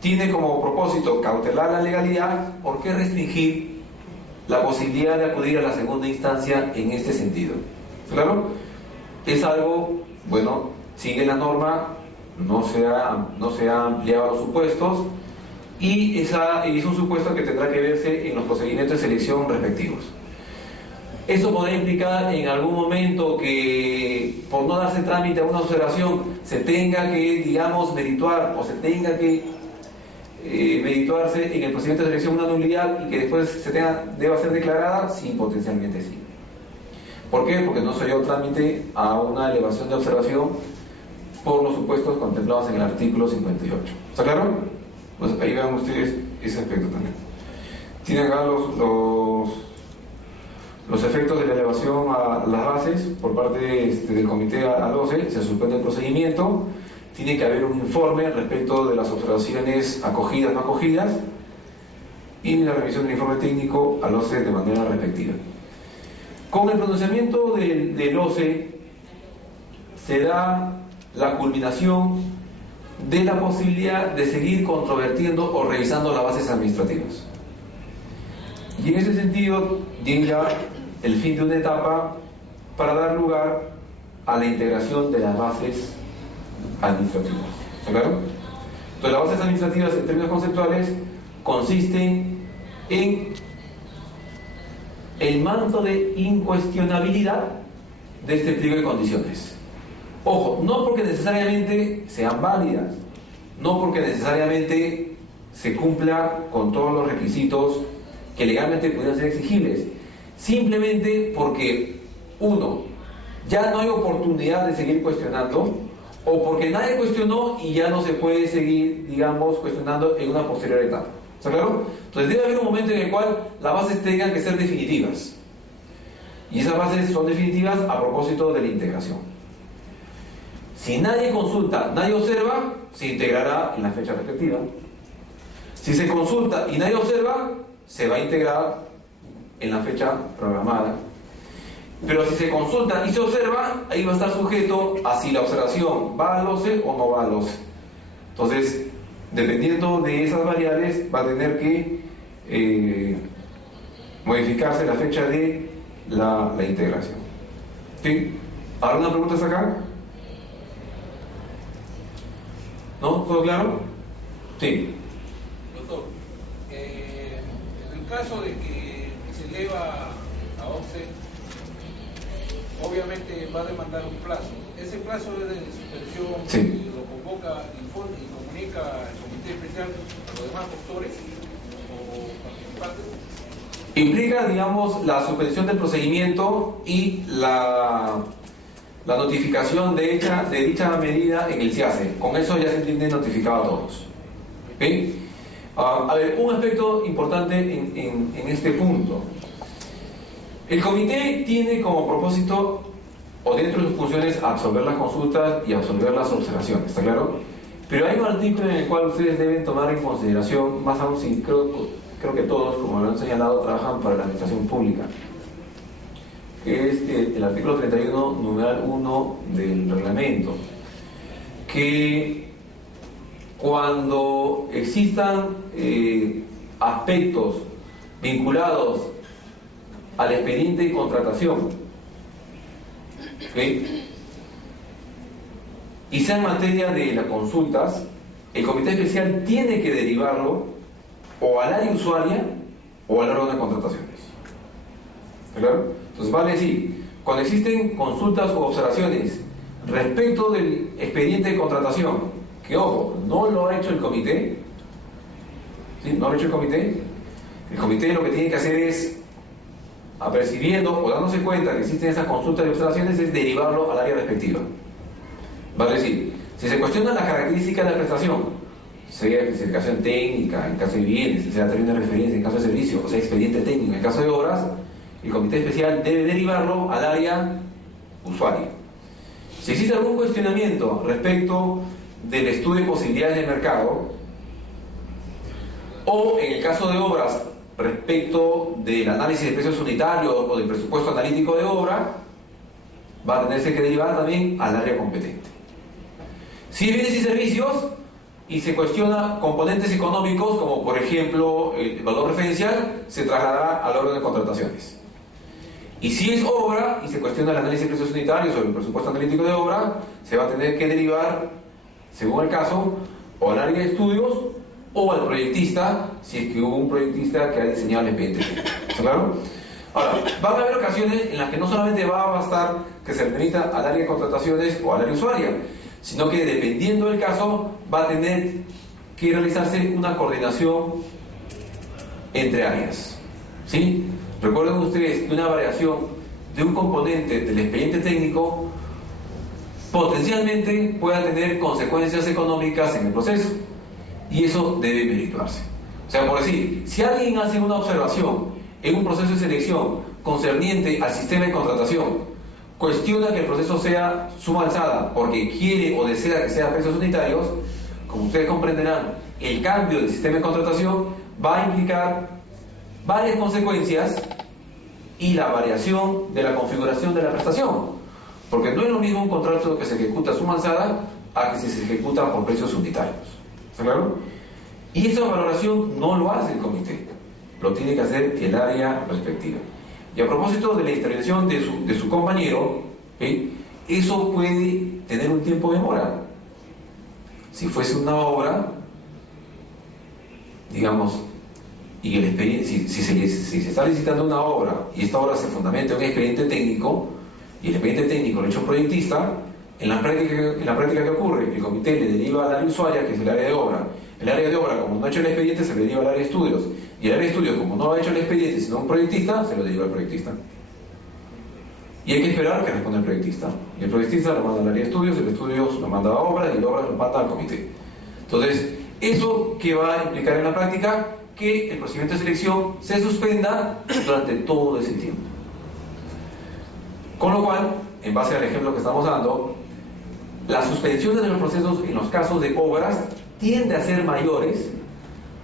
tiene como propósito cautelar la legalidad, ¿por qué restringir la posibilidad de acudir a la segunda instancia en este sentido? ¿Claro? Es algo, bueno, sigue la norma, no se ha ampliado los supuestos, y es un supuesto que tendrá que verse en los procedimientos de selección respectivos. Eso podrá implicar en algún momento que, por no darse trámite a una observación, se tenga que, digamos, merituar o se tenga que merituarse en el procedimiento de selección una nulidad y que después deba ser declarada. Sí, potencialmente sí. ¿Por qué? Porque no se dio trámite a una elevación de observación por los supuestos contemplados en el artículo 58. ¿Está claro? Pues ahí vean ustedes ese aspecto también. Tienen acá los efectos de la elevación a las bases por parte del comité al OCE. Se suspende el procedimiento. Tiene que haber un informe respecto de las observaciones acogidas, no acogidas, y la revisión del informe técnico al OCE de manera respectiva. Con el pronunciamiento del OCE se da la culminación de la posibilidad de seguir controvertiendo o revisando las bases administrativas. Y en ese sentido llega el fin de una etapa para dar lugar a la integración de las bases administrativas. ¿Está claro? Entonces, las bases administrativas en términos conceptuales consisten en el manto de incuestionabilidad de este pliego de condiciones. Ojo, no porque necesariamente sean válidas, no porque necesariamente se cumpla con todos los requisitos que legalmente pudieran ser exigibles, simplemente porque, uno, ya no hay oportunidad de seguir cuestionando, o porque nadie cuestionó y ya no se puede seguir, digamos, cuestionando en una posterior etapa. ¿Está claro? Entonces debe haber un momento en el cual las bases tengan que ser definitivas. Y esas bases son definitivas a propósito de la integración. Si nadie consulta, nadie observa, se integrará en la fecha respectiva. Si se consulta y nadie observa, se va a integrar en la fecha programada. Pero si se consulta y se observa, ahí va a estar sujeto a si la observación va al OCE o no va al OCE. Entonces, dependiendo de esas variables, va a tener que modificarse la fecha de la integración. ¿Sí? ¿Alguna pregunta hasta acá? ¿No? ¿Todo claro? Sí. Doctor, en el caso de que se eleva a OCE, obviamente va a demandar un plazo. Ese plazo es de suspensión, sí. Lo convoca y comunica al comité especial a los demás postores o participantes. Implica, digamos, la suspensión del procedimiento y la notificación de dicha medida en el CIACE. Con eso ya se entiende notificado a todos. ¿Okay? A ver, un aspecto importante en este punto. El comité tiene como propósito, o dentro de sus funciones, absorber las consultas y absorber las observaciones, ¿está claro? Pero hay un artículo en el cual ustedes deben tomar en consideración, más aún si creo que todos, como lo han señalado, trabajan para la administración pública, que es el artículo 31, numeral 1 del reglamento, que cuando existan aspectos vinculados al expediente de contratación, ¿okay?, y sea en materia de las consultas, el comité especial tiene que derivarlo o al área usuaria o al órgano de contrataciones. ¿Está claro? Entonces vale decir, cuando existen consultas o observaciones respecto del expediente de contratación, que ojo, no lo ha hecho el comité, ¿sí? No lo ha hecho el comité lo que tiene que hacer es, apercibiendo o dándose cuenta que existen esas consultas y observaciones, es derivarlo al área respectiva. Vale decir, si se cuestiona la característica de la prestación, sea especificación técnica en caso de bienes, sea término de referencia en caso de servicio, o sea expediente técnico en caso de obras, el comité especial debe derivarlo al área usuaria. Si existe algún cuestionamiento respecto del estudio de posibilidades de mercado, o en el caso de obras respecto del análisis de precios unitarios o del presupuesto analítico de obra, va a tenerse que derivar también al área competente. Si bienes y servicios y se cuestiona componentes económicos, como por ejemplo el valor referencial, se trasladará al órgano de contrataciones. Y si es obra y se cuestiona el análisis de precios unitarios o el presupuesto analítico de obra, se va a tener que derivar, según el caso, o al área de estudios o al proyectista, si es que hubo un proyectista que ha diseñado el expediente. ¿Está claro? Ahora, van a haber ocasiones en las que no solamente va a bastar que se remita al área de contrataciones o al área usuaria, sino que dependiendo del caso va a tener que realizarse una coordinación entre áreas. ¿Sí? Recuerden ustedes que una variación de un componente del expediente técnico potencialmente pueda tener consecuencias económicas en el proceso, y eso debe merituarse. O sea, por decir, si alguien hace una observación en un proceso de selección concerniente al sistema de contratación, cuestiona que el proceso sea suma alzada porque quiere o desea que sea precios unitarios, como ustedes comprenderán, el cambio del sistema de contratación va a implicar varias consecuencias y la variación de la configuración de la prestación, porque no es lo mismo un contrato que se ejecuta suma alzada a que se ejecuta por precios unitarios. ¿Está claro? Y esa valoración no lo hace el comité, lo tiene que hacer el área respectiva. Y a propósito de la intervención de su compañero, eso puede tener un tiempo de demora. Si fuese una obra, digamos, y el expediente, si se está licitando una obra y esta obra se fundamenta en un expediente técnico, y el expediente técnico lo ha hecho un proyectista, en la práctica que ocurre, el comité le deriva al área usuaria, que es el área de obra. El área de obra, como no ha hecho el expediente, se le deriva al área de estudios. Y el área de estudios, como no ha hecho el expediente, sino un proyectista, se lo deriva al proyectista. Y hay que esperar que responda el proyectista. Y el proyectista lo manda al área de estudios, el estudio lo manda a obras y el obras lo manda al comité. Entonces, ¿eso qué va a implicar en la práctica? Que el procedimiento de selección se suspenda durante todo ese tiempo. Con lo cual, en base al ejemplo que estamos dando, las suspensiones de los procesos en los casos de obras tiende a ser mayores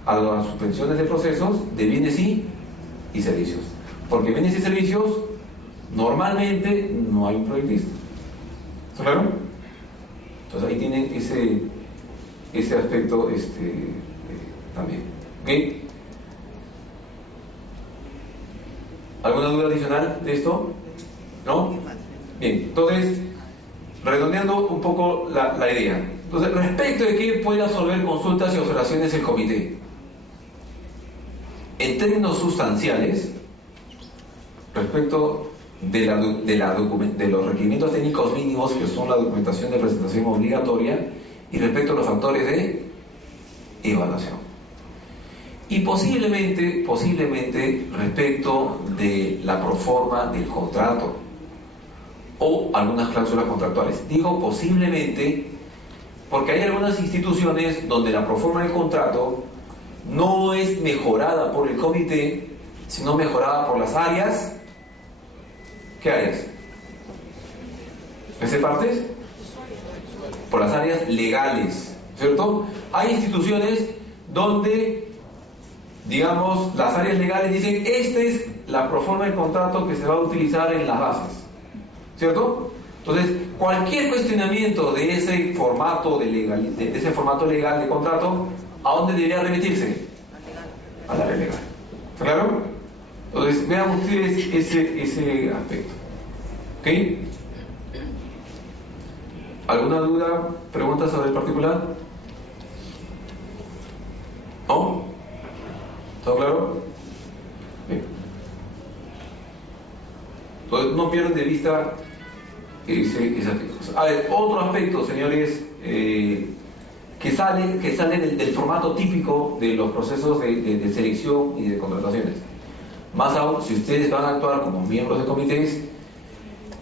a las suspensiones de procesos de bienes y servicios, porque bienes y servicios normalmente no hay un proyectista. ¿Está claro? Entonces ahí tienen ese aspecto también. ¿Ok? ¿Alguna duda adicional de esto? ¿No? Bien, entonces redondeando un poco la idea. Entonces, respecto de qué puede absorber consultas y observaciones el comité, en términos sustanciales, respecto de los requerimientos técnicos mínimos, que son la documentación de presentación obligatoria, y respecto a los factores de evaluación. Y posiblemente respecto de la proforma del contrato o algunas cláusulas contractuales. Digo posiblemente porque hay algunas instituciones donde la proforma del contrato no es mejorada por el comité, sino mejorada por las áreas ¿Qué áreas? ¿Ese partes? Por las áreas legales, ¿cierto? Hay instituciones donde, digamos, las áreas legales dicen, esta es la proforma del contrato que se va a utilizar en las bases, ¿cierto? Entonces, cualquier cuestionamiento de ese formato de ese formato legal de contrato, ¿a dónde debería remitirse? Al área legal. ¿Está claro? Entonces, vean ustedes ese aspecto. ¿Ok? ¿Alguna duda, pregunta sobre el particular? ¿No? ¿Todo claro? Bien. Entonces, no pierdan de vista ese aspecto. A ver, otro aspecto, señores, que sale del formato típico de los procesos de selección y de contrataciones. Más aún, si ustedes van a actuar como miembros de comités,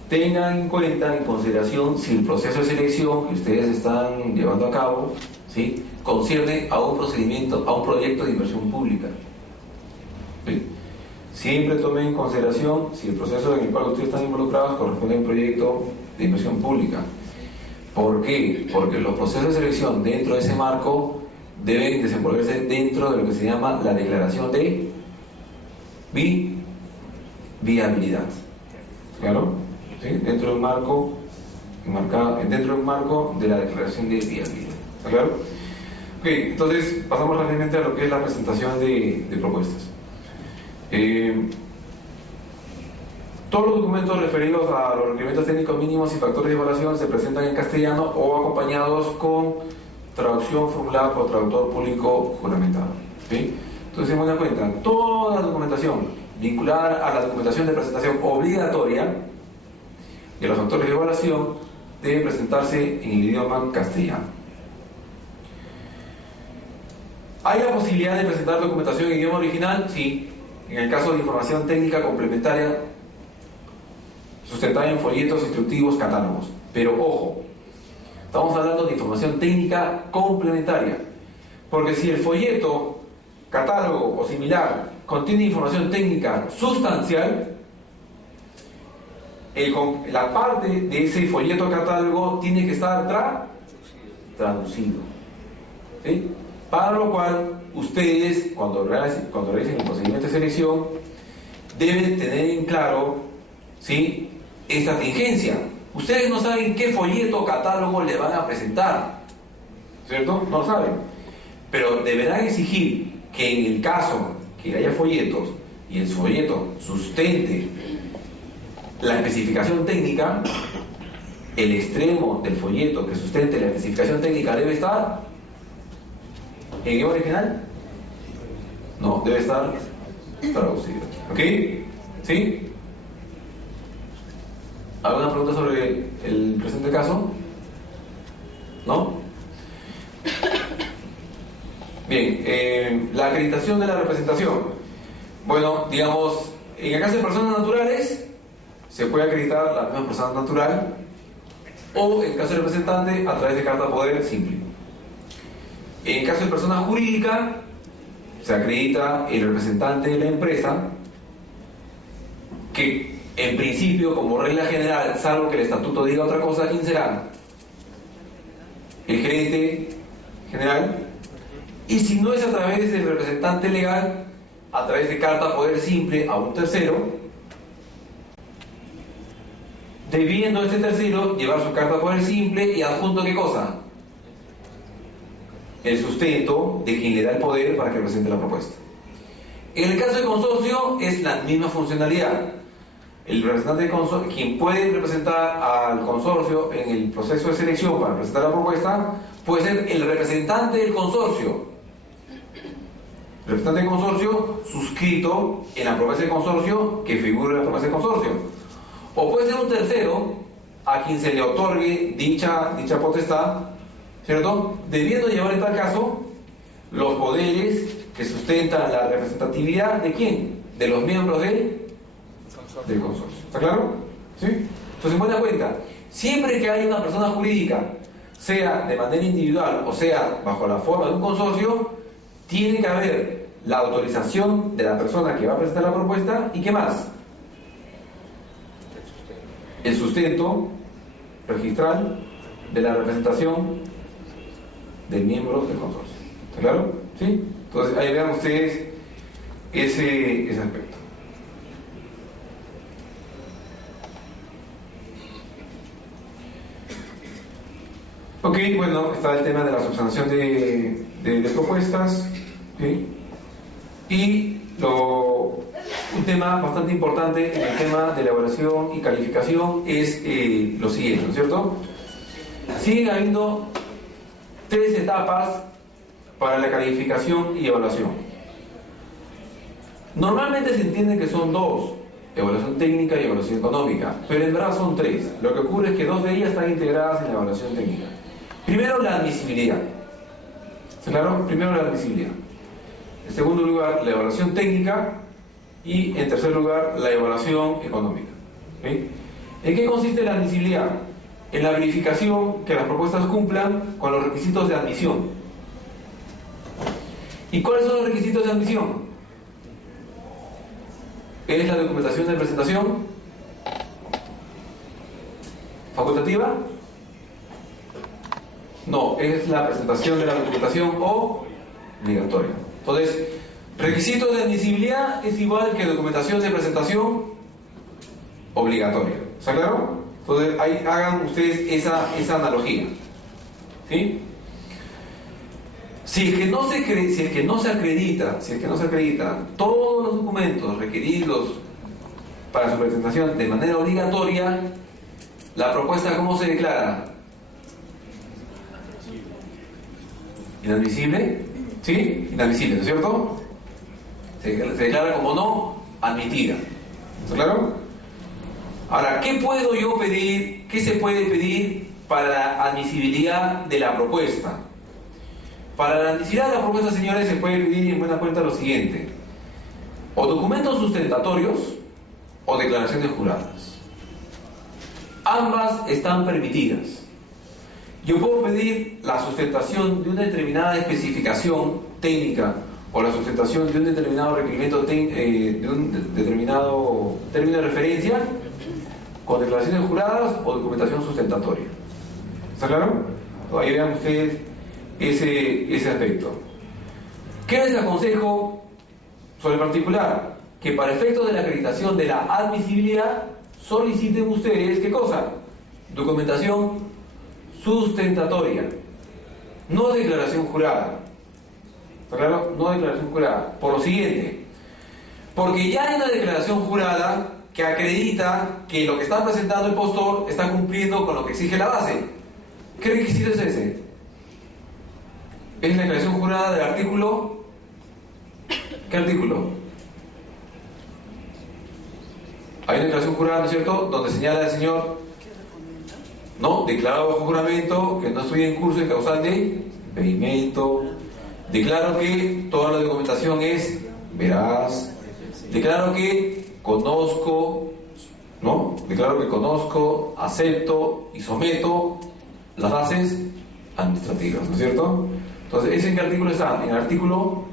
tengan en cuenta, en consideración, si el proceso de selección que ustedes están llevando a cabo, ¿sí?, concierne a un procedimiento, a un proyecto de inversión pública. ¿Sí? Siempre tomen en consideración si el proceso en el cual ustedes están involucrados corresponde a un proyecto de inversión pública. ¿Por qué? Porque los procesos de selección dentro de ese marco deben desenvolverse dentro de lo que se llama la declaración de viabilidad. ¿Claro? ¿Sí? Dentro de un marco de la declaración de viabilidad. ¿Está claro? Ok, entonces pasamos rápidamente a lo que es la presentación de propuestas. Todos los documentos referidos a los requerimientos técnicos mínimos y factores de evaluación se presentan en castellano o acompañados con traducción formulada por traductor público juramentado. ¿Sí? Entonces, tengan en cuenta, toda la documentación vinculada a la documentación de presentación obligatoria de los factores de evaluación debe presentarse en el idioma castellano. ¿Hay la posibilidad de presentar documentación en idioma original? Sí. En el caso de información técnica complementaria sustentada en folletos, instructivos, catálogos. Pero ojo, estamos hablando de información técnica complementaria. Porque si el folleto, catálogo o similar contiene información técnica sustancial, la parte de ese folleto o catálogo tiene que estar traducido. ¿Sí? Para lo cual, ustedes, cuando realicen el procedimiento de selección, deben tener en claro, ¿sí?, esta contingencia. Ustedes no saben qué folleto o catálogo le van a presentar, ¿cierto? No saben. Pero deberán exigir que en el caso que haya folletos y el folleto sustente la especificación técnica, el extremo del folleto que sustente la especificación técnica debe estar ¿en idioma original? No, debe estar traducido. ¿Ok? ¿Sí? ¿Alguna pregunta sobre el presente caso? ¿No? Bien, la acreditación de la representación. Bueno, digamos, en el caso de personas naturales, se puede acreditar la misma persona natural, o en el caso de representante, a través de carta de poder simple. En el caso de persona jurídica, se acredita el representante de la empresa, que en principio, como regla general, salvo que el estatuto diga otra cosa, ¿quién será? El gerente general. Y si no es a través del representante legal, a través de carta poder simple a un tercero, debiendo este tercero llevar su carta poder simple y adjunto ¿qué cosa? El sustento de quien le da el poder para que presente la propuesta. En el caso de consorcio es la misma funcionalidad. El representante de consorcio, quien puede representar al consorcio en el proceso de selección para presentar la propuesta, puede ser el representante del consorcio. El representante del consorcio suscrito en la promesa de consorcio que figura en la promesa de consorcio. O puede ser un tercero a quien se le otorgue dicha potestad, ¿cierto? Debiendo llevar en tal caso los poderes que sustentan la representatividad ¿de quién? De los miembros del consorcio. ¿Está claro? ¿Sí? Entonces, buena cuenta, siempre que haya una persona jurídica, sea de manera individual o sea bajo la forma de un consorcio, tiene que haber la autorización de la persona que va a presentar la propuesta y ¿qué más? el sustento registral de la representación del miembro del consorcio. ¿Está claro? ¿Sí? Entonces ahí vean ustedes ese aspecto. Ok, bueno, está el tema de la subsanación de propuestas, ¿sí? Y un tema bastante importante en el tema de elaboración y calificación es lo siguiente, ¿no es cierto? Siguen habiendo 3 etapas para la calificación y evaluación. Normalmente se entiende que son 2, evaluación técnica y evaluación económica, pero en verdad son 3. Lo que ocurre es que 2 de ellas están integradas en la evaluación técnica. Primero, la admisibilidad. ¿Está claro? Primero, la admisibilidad. En segundo lugar, la evaluación técnica. Y en tercer lugar, la evaluación económica. ¿Sí? ¿En qué consiste la admisibilidad? En la verificación que las propuestas cumplan con los requisitos de admisión. ¿Y cuáles son los requisitos de admisión? ¿Es la documentación de presentación facultativa? No, es la presentación de la documentación obligatoria. Entonces, requisito de admisibilidad es igual que documentación de presentación obligatoria. ¿Está claro? Entonces, ahí hagan ustedes esa analogía. ¿Sí? Si es que no se acredita todos los documentos requeridos para su presentación de manera obligatoria, la propuesta, ¿cómo se declara? Inadmisible. ¿Sí? Inadmisible, ¿no es cierto? Se declara como no admitida. ¿Está claro? Ahora, ¿qué puedo yo pedir? ¿Qué se puede pedir para la admisibilidad de la propuesta? Para la admisibilidad de la propuesta, señores, se puede pedir en buena cuenta lo siguiente: o documentos sustentatorios o declaraciones juradas. Ambas están permitidas. Yo puedo pedir la sustentación de una determinada especificación técnica o la sustentación de un determinado requerimiento de un determinado término de referencia con declaraciones juradas o documentación sustentatoria. ¿Está claro? Ahí vean ustedes ese aspecto. ¿Qué les aconsejo sobre el particular? Que para efectos de la acreditación de la admisibilidad soliciten ustedes, ¿qué cosa? Documentación sustentatoria, no declaración jurada. ¿Está claro? No declaración jurada. Por lo siguiente, porque ya hay una declaración jurada que acredita que lo que está presentando el postor está cumpliendo con lo que exige la base. ¿Qué requisito es ese? Es la declaración jurada del artículo. ¿Qué artículo? Hay una declaración jurada, ¿no es cierto?, donde señala el señor: no, declaro bajo juramento que no estoy en curso de causal de impedimento. Declaro que toda la documentación es veraz. Declaro que conozco, ¿no? Declaro que conozco, acepto y someto las bases administrativas, ¿no es cierto? Entonces, ¿ese en qué artículo está? En el artículo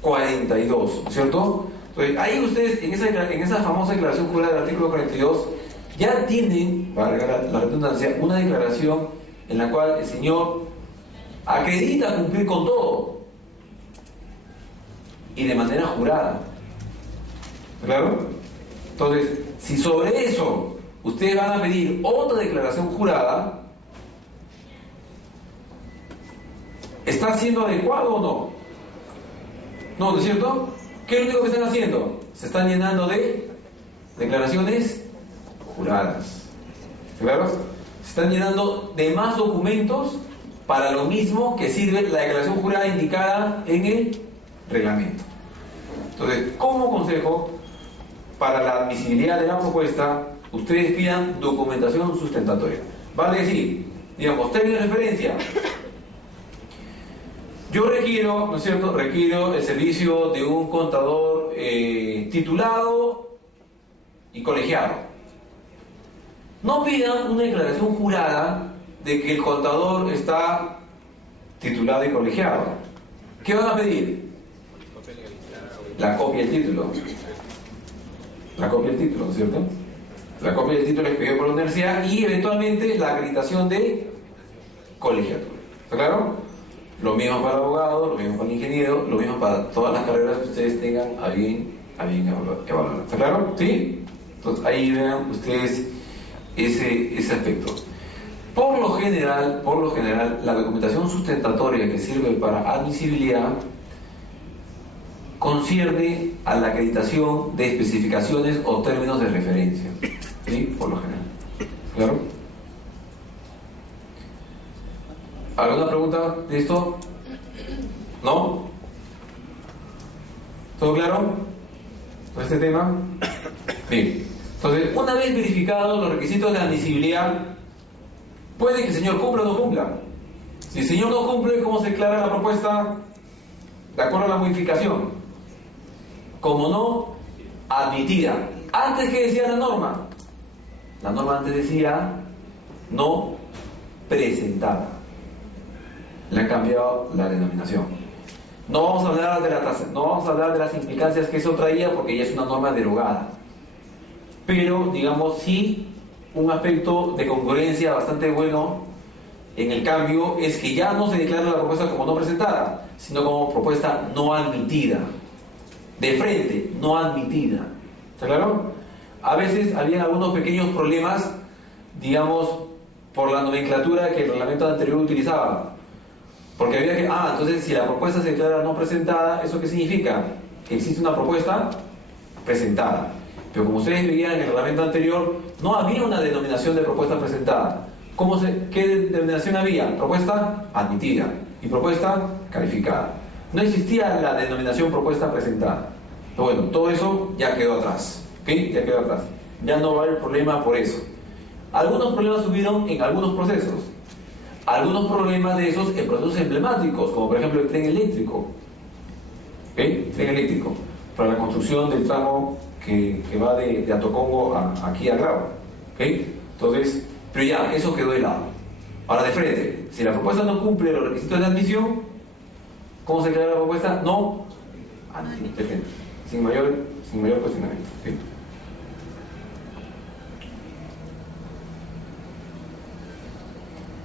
42, ¿no es cierto? Entonces, ahí ustedes, en esa famosa declaración jurada del artículo 42, ya tienen, para la redundancia, una declaración en la cual el señor acredita cumplir con todo y de manera jurada. ¿Claro? Entonces, si sobre eso ustedes van a pedir otra declaración jurada, ¿está siendo adecuado o no? No, ¿no es cierto? ¿Qué es lo único que están haciendo? Se están llenando de declaraciones juradas. ¿Claro? Se están llenando de más documentos para lo mismo que sirve la declaración jurada indicada en el reglamento. Entonces, como consejo, para la admisibilidad de la propuesta, ustedes pidan documentación sustentatoria. Vale decir, digamos, término de referencia. Yo requiero, ¿no es cierto?, requiero el servicio de un contador titulado y colegiado. No pidan una declaración jurada de que el contador está titulado y colegiado. ¿Qué van a pedir? La copia del título. La copia del título, ¿no es cierto? La copia del título expedido por la universidad y eventualmente la acreditación de colegiatura. ¿Está claro? Lo mismo para el abogado, lo mismo para el ingeniero, lo mismo para todas las carreras que ustedes tengan a bien evaluar. ¿Está claro? ¿Sí? Entonces ahí vean ustedes ese aspecto. Por lo general, la documentación sustentatoria que sirve para admisibilidad concierne a la acreditación de especificaciones o términos de referencia. ¿Sí? Por lo general. ¿Claro? ¿Alguna pregunta de esto? ¿No? ¿Todo claro? ¿Todo este tema? Bien. Entonces, una vez verificados los requisitos de admisibilidad, puede que el señor cumpla o no cumpla. Si el señor no cumple, ¿cómo se declara la propuesta? De acuerdo a la modificación. Como no admitida. Antes, ¿qué decía la norma? La norma antes decía no presentada. Le han cambiado la denominación. No vamos a hablar de las implicancias que eso traía porque ya es una norma derogada. Pero, digamos, sí, un aspecto de congruencia bastante bueno en el cambio es que ya no se declara la propuesta como no presentada, sino como propuesta no admitida. De frente, no admitida. ¿Está claro? A veces había algunos pequeños problemas, digamos, por la nomenclatura que el reglamento anterior utilizaba. Porque había que, entonces si la propuesta se declara no presentada, ¿eso qué significa? Que existe una propuesta presentada. Pero como ustedes veían en el reglamento anterior, no había una denominación de propuesta presentada. ¿Qué denominación había? Propuesta admitida y propuesta calificada. No existía la denominación propuesta presentada. Pero bueno, todo eso ya quedó atrás. ¿Ok? Ya quedó atrás. Ya no va a haber problema por eso. Algunos problemas hubieron en algunos procesos. Algunos problemas de esos en procesos emblemáticos, como por ejemplo el tren eléctrico. ¿Ok? Tren eléctrico. Para la construcción del tramo que va de Atocongo aquí a Grau. ¿Ok? Entonces, pero ya, eso quedó de lado. Ahora de frente, si la propuesta no cumple los requisitos de admisión, ¿cómo se crea la propuesta? No admitida. Sin mayor cuestionamiento. ¿Ok?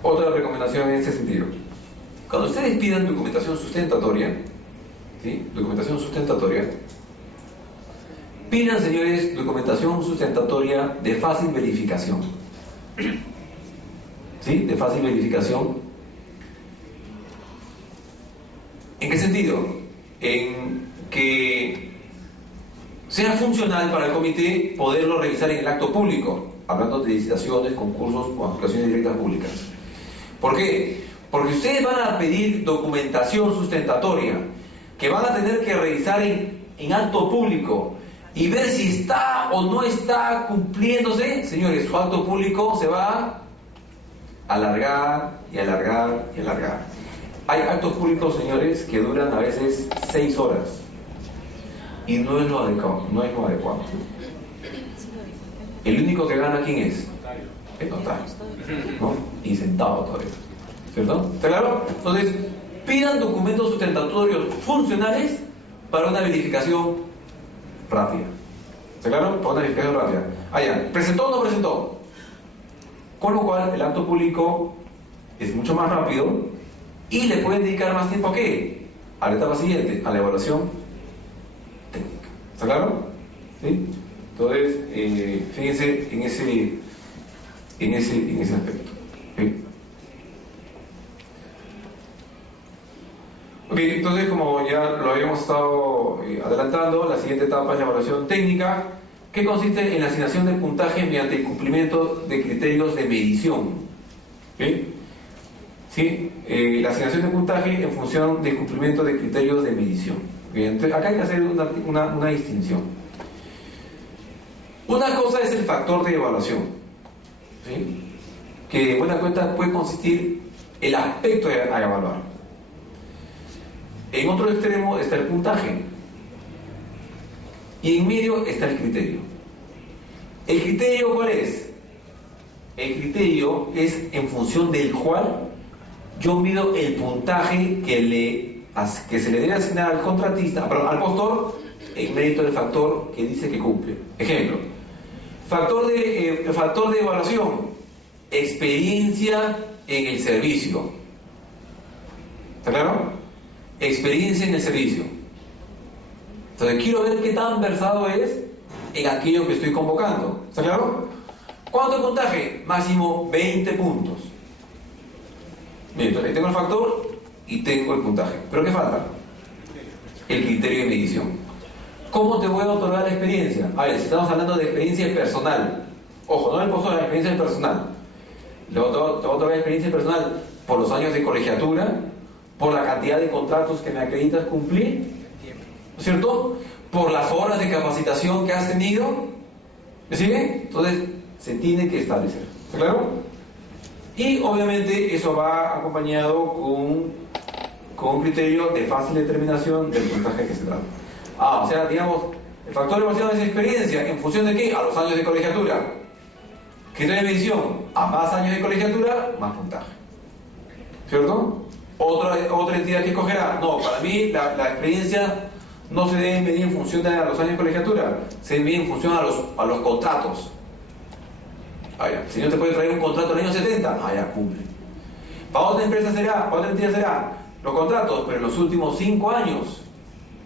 Otra recomendación en ese sentido. Cuando ustedes pidan documentación sustentatoria, ¿sí? Documentación sustentatoria, pidan, señores, documentación sustentatoria de fácil verificación. ¿Sí? De fácil verificación. ¿En qué sentido? En que sea funcional para el comité poderlo revisar en el acto público, hablando de licitaciones, concursos o adjudicaciones directas públicas. ¿Por qué? Porque ustedes van a pedir documentación sustentatoria que van a tener que revisar en acto público y ver si está o no está cumpliéndose. Señores, su acto público se va a alargar y alargar y alargar. Hay actos públicos, señores, que duran a veces 6 horas y no es lo adecuado. El único que gana, ¿quién es? El notario, ¿no? Y sentado todavía, ¿cierto? ¿Está claro? Entonces, pidan documentos sustentatorios funcionales para una verificación rápida. ¿Está claro? Para una verificación rápida. Ya, ¿presentó o no presentó? Con lo cual, el acto público es mucho más rápido y le pueden dedicar más tiempo ¿a qué? A la etapa siguiente, a la evaluación técnica. ¿Está claro? ¿Sí? Entonces, fíjense en ese aspecto. ¿Sí? Ok, entonces, como ya lo habíamos estado adelantando, la siguiente etapa es la evaluación técnica, que consiste en la asignación de puntaje mediante el cumplimiento de criterios de medición. ¿Sí? ¿Sí? La asignación de puntaje en función del cumplimiento de criterios de medición. ¿Sí? Entonces, acá hay que hacer una distinción. Una cosa es el factor de evaluación, ¿sí? Que de buena cuenta puede consistir el aspecto a evaluar. En otro extremo está el puntaje y en medio está el criterio. ¿El criterio cuál es? El criterio es en función del cual yo mido el puntaje que se le debe asignar al contratista, al postor, en mérito del factor que dice que cumple. Ejemplo, Factor de evaluación, experiencia en el servicio. ¿Está claro? Experiencia en el servicio. Entonces quiero ver qué tan versado es en aquello que estoy convocando. ¿Está claro? ¿Cuánto puntaje? Máximo 20 puntos. Bien, entonces tengo el factor y tengo el puntaje. ¿Pero qué falta? El criterio de medición. ¿Cómo te voy a otorgar la experiencia? A ver, si estamos hablando de experiencia personal. Ojo, no el postor, la experiencia personal. Te voy a otorgar la experiencia personal por los años de colegiatura, por la cantidad de contratos que me acreditas cumplir, ¿no es cierto? Por las horas de capacitación que has tenido. ¿Me sigue? Entonces, se tiene que establecer. ¿Está claro? Y obviamente eso va acompañado con un criterio de fácil determinación del puntaje que se trata. O sea, digamos, el factor de evaluación es experiencia. ¿En función de qué? A los años de colegiatura. Criterio de medición. A más años de colegiatura, más puntaje. ¿Cierto? Otra entidad que escogerá. No, para mí la experiencia no se debe medir en función de los años de colegiatura. Se debe medir en función a los contratos. Ya. Si no te puede traer un contrato del año 70, ya cumple. Para otra empresa será, para otra entidad será los contratos, pero en los últimos 5 años.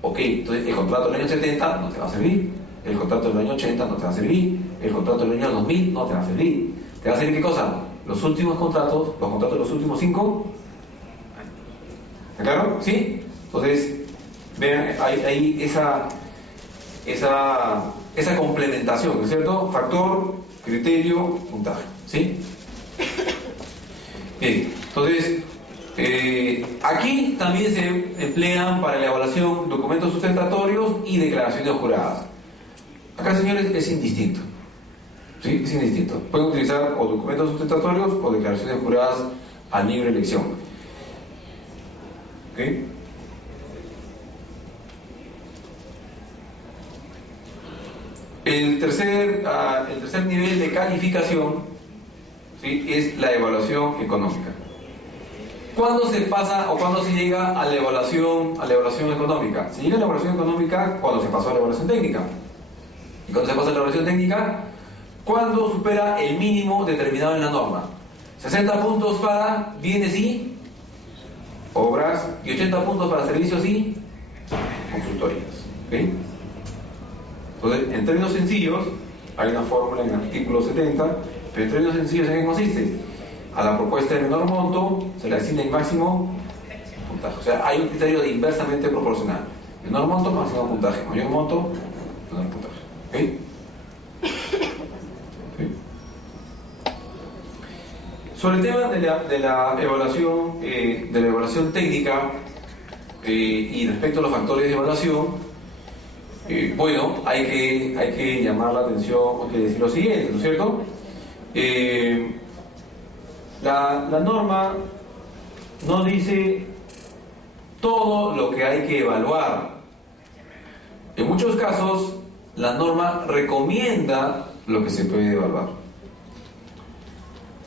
Ok, entonces el contrato del año 70 no te va a servir, el contrato del año 80 no te va a servir, el contrato del año 2000 no te va a servir. ¿Te va a servir qué cosa? Los últimos contratos, los contratos de los últimos 5. ¿Está claro? ¿Sí? Entonces, vean, hay esa complementación, ¿no es cierto? Factor, criterio, puntaje. ¿Sí? Bien, entonces, aquí también se emplean para la evaluación documentos sustentatorios y declaraciones juradas. Acá, señores, es indistinto. ¿Sí? Es indistinto. Pueden utilizar o documentos sustentatorios o declaraciones juradas a libre elección. ¿Ok? El tercer nivel de calificación, ¿sí?, es la evaluación económica. ¿Cuándo se pasa o cuándo se llega a la evaluación económica? Se llega a la evaluación económica cuando se pasó a la evaluación técnica. ¿Y cuando se pasa a la evaluación técnica? Cuando supera el mínimo determinado en la norma. 60 puntos para bienes y obras y 80 puntos para servicios y consultorías. ¿Okay? Entonces, en términos sencillos, hay una fórmula en el artículo 70, pero en términos sencillos, ¿en qué consiste? A la propuesta de menor monto se le asigna el máximo puntaje. O sea, hay un criterio de inversamente proporcional. Menor monto, máximo puntaje. Mayor monto, menor puntaje. ¿Okay? ¿Okay? Sobre el tema de la evaluación técnica y respecto a los factores de evaluación, bueno, hay que llamar la atención, hay que decir lo siguiente, ¿no es cierto? La norma no dice todo lo que hay que evaluar. En muchos casos, la norma recomienda lo que se puede evaluar.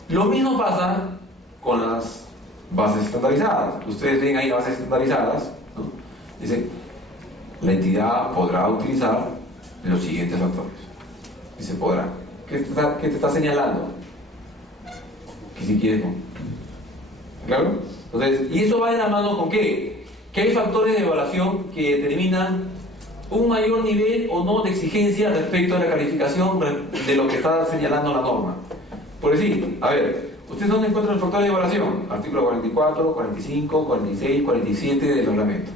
Lo mismo pasa con las bases estandarizadas. Ustedes ven ahí bases estandarizadas, ¿no? Dice, la entidad podrá utilizar los siguientes factores. Dice, podrá. ¿Qué te está señalando? Que si quieres, no. ¿Claro? Entonces, y eso va de la mano con ¿qué? Que hay factores de evaluación que determinan un mayor nivel o no de exigencia respecto a la calificación de lo que está señalando la norma. Por decir, a ver, ¿ustedes dónde encuentran los factores de evaluación? Artículo 44, 45, 46, 47 del reglamento.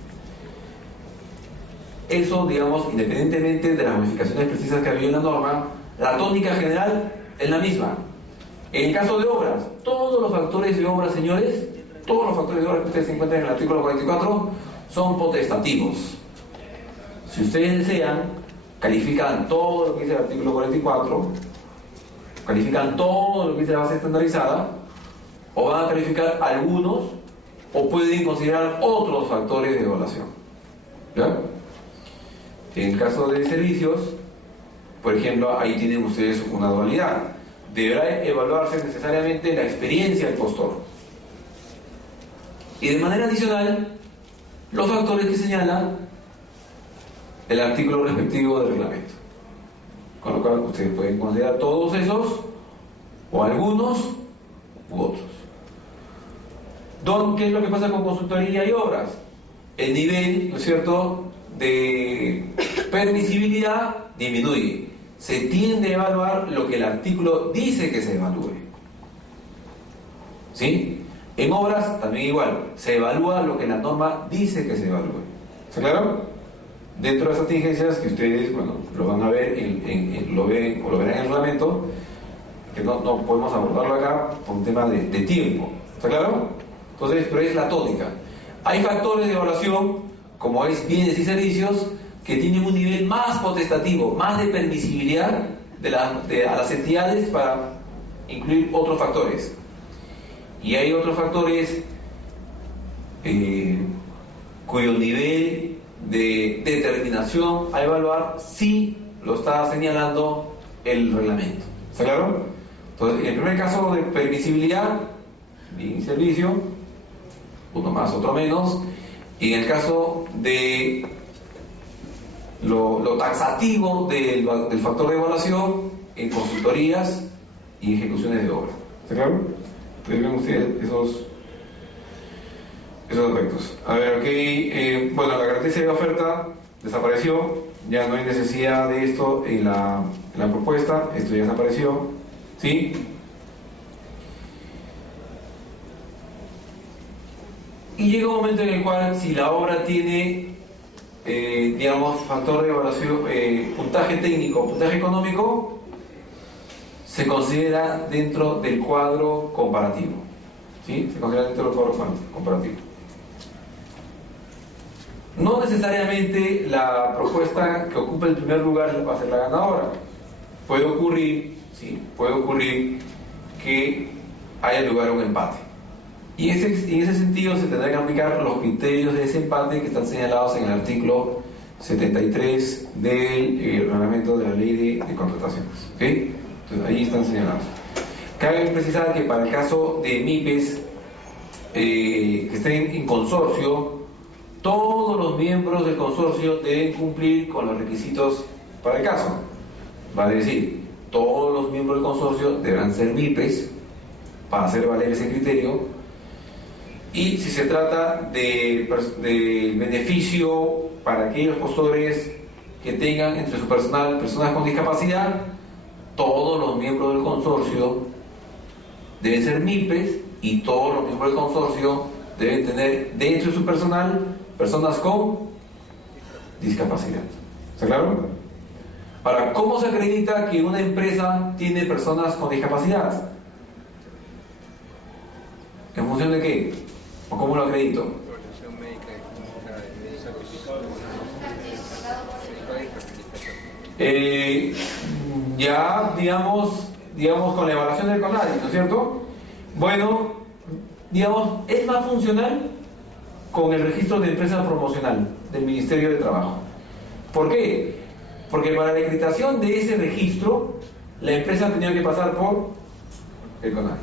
Eso, digamos, independientemente de las modificaciones precisas que ha habido en la norma, la tónica general es la misma. En el caso de obras, todos los factores de obras, señores, todos los factores de obras que ustedes encuentran en el artículo 44 son potestativos. Si ustedes desean, califican todo lo que dice el artículo 44, califican todo lo que dice la base estandarizada, o van a calificar algunos, o pueden considerar otros factores de evaluación. ¿Ya? En el caso de servicios, por ejemplo, ahí tienen ustedes una dualidad. Deberá evaluarse necesariamente la experiencia del postor. Y de manera adicional, los factores que señala el artículo respectivo del reglamento. con lo cual ustedes pueden considerar todos esos, o algunos, u otros. ¿Qué es lo que pasa con consultoría y obras? El nivel, ¿no es cierto?, de permisibilidad disminuye. Se tiende a evaluar lo que el artículo dice que se evalúe. ¿Sí? En obras también igual, se evalúa lo que la norma dice que se evalúe. ¿Está claro? Dentro de esas contingencias que ustedes, bueno, lo van a ver, lo ven o lo verán en el reglamento, que no podemos abordarlo acá por un tema de tiempo. ¿Está claro? Entonces, pero es la tónica. Hay factores de evaluación, como es bienes y servicios, que tienen un nivel más potestativo, más de permisibilidad a las entidades para incluir otros factores. Y hay otros factores cuyo nivel de determinación a evaluar sí lo está señalando el reglamento. ¿Está claro? Entonces, en el primer caso de permisibilidad, bien y servicio, uno más, otro menos. Y en el caso de lo taxativo del factor de evaluación en consultorías y ejecuciones de obra. ¿Está claro? Entonces ven ustedes esos aspectos. A ver, ok. Bueno, la característica de oferta desapareció. Ya no hay necesidad de esto en la propuesta. Esto ya desapareció. ¿Sí? Y llega un momento en el cual, si la obra tiene, digamos, factor de evaluación, puntaje técnico, puntaje económico, se considera dentro del cuadro comparativo. ¿Sí? Se considera dentro del cuadro comparativo. No necesariamente la propuesta que ocupa el primer lugar va a ser la ganadora. Puede ocurrir, ¿sí? Puede ocurrir que haya lugar a un empate. Y en ese sentido se tendrán que aplicar los criterios de ese empate que están señalados en el artículo 73 del reglamento de la ley de contrataciones. ¿Okay? Entonces ahí están señalados. Cabe precisar que para el caso de MIPES que estén en consorcio, todos los miembros del consorcio deben cumplir con los requisitos para el caso. Vale decir, todos los miembros del consorcio deberán ser MIPES para hacer valer ese criterio. Y si se trata de beneficio para aquellos postores que tengan entre su personal personas con discapacidad, todos los miembros del consorcio deben ser MIPES y todos los miembros del consorcio deben tener dentro de su personal personas con discapacidad. ¿Está claro? Ahora, ¿cómo se acredita que una empresa tiene personas con discapacidad? ¿En función de qué? ¿O cómo lo acredito? Evaluación médica ya, digamos con la evaluación del CONADI, ¿no es cierto? Bueno, digamos, es más funcional con el registro de empresa promocional del Ministerio de Trabajo. ¿Por qué? Porque para la acreditación de ese registro, la empresa tenía que pasar por el CONADI.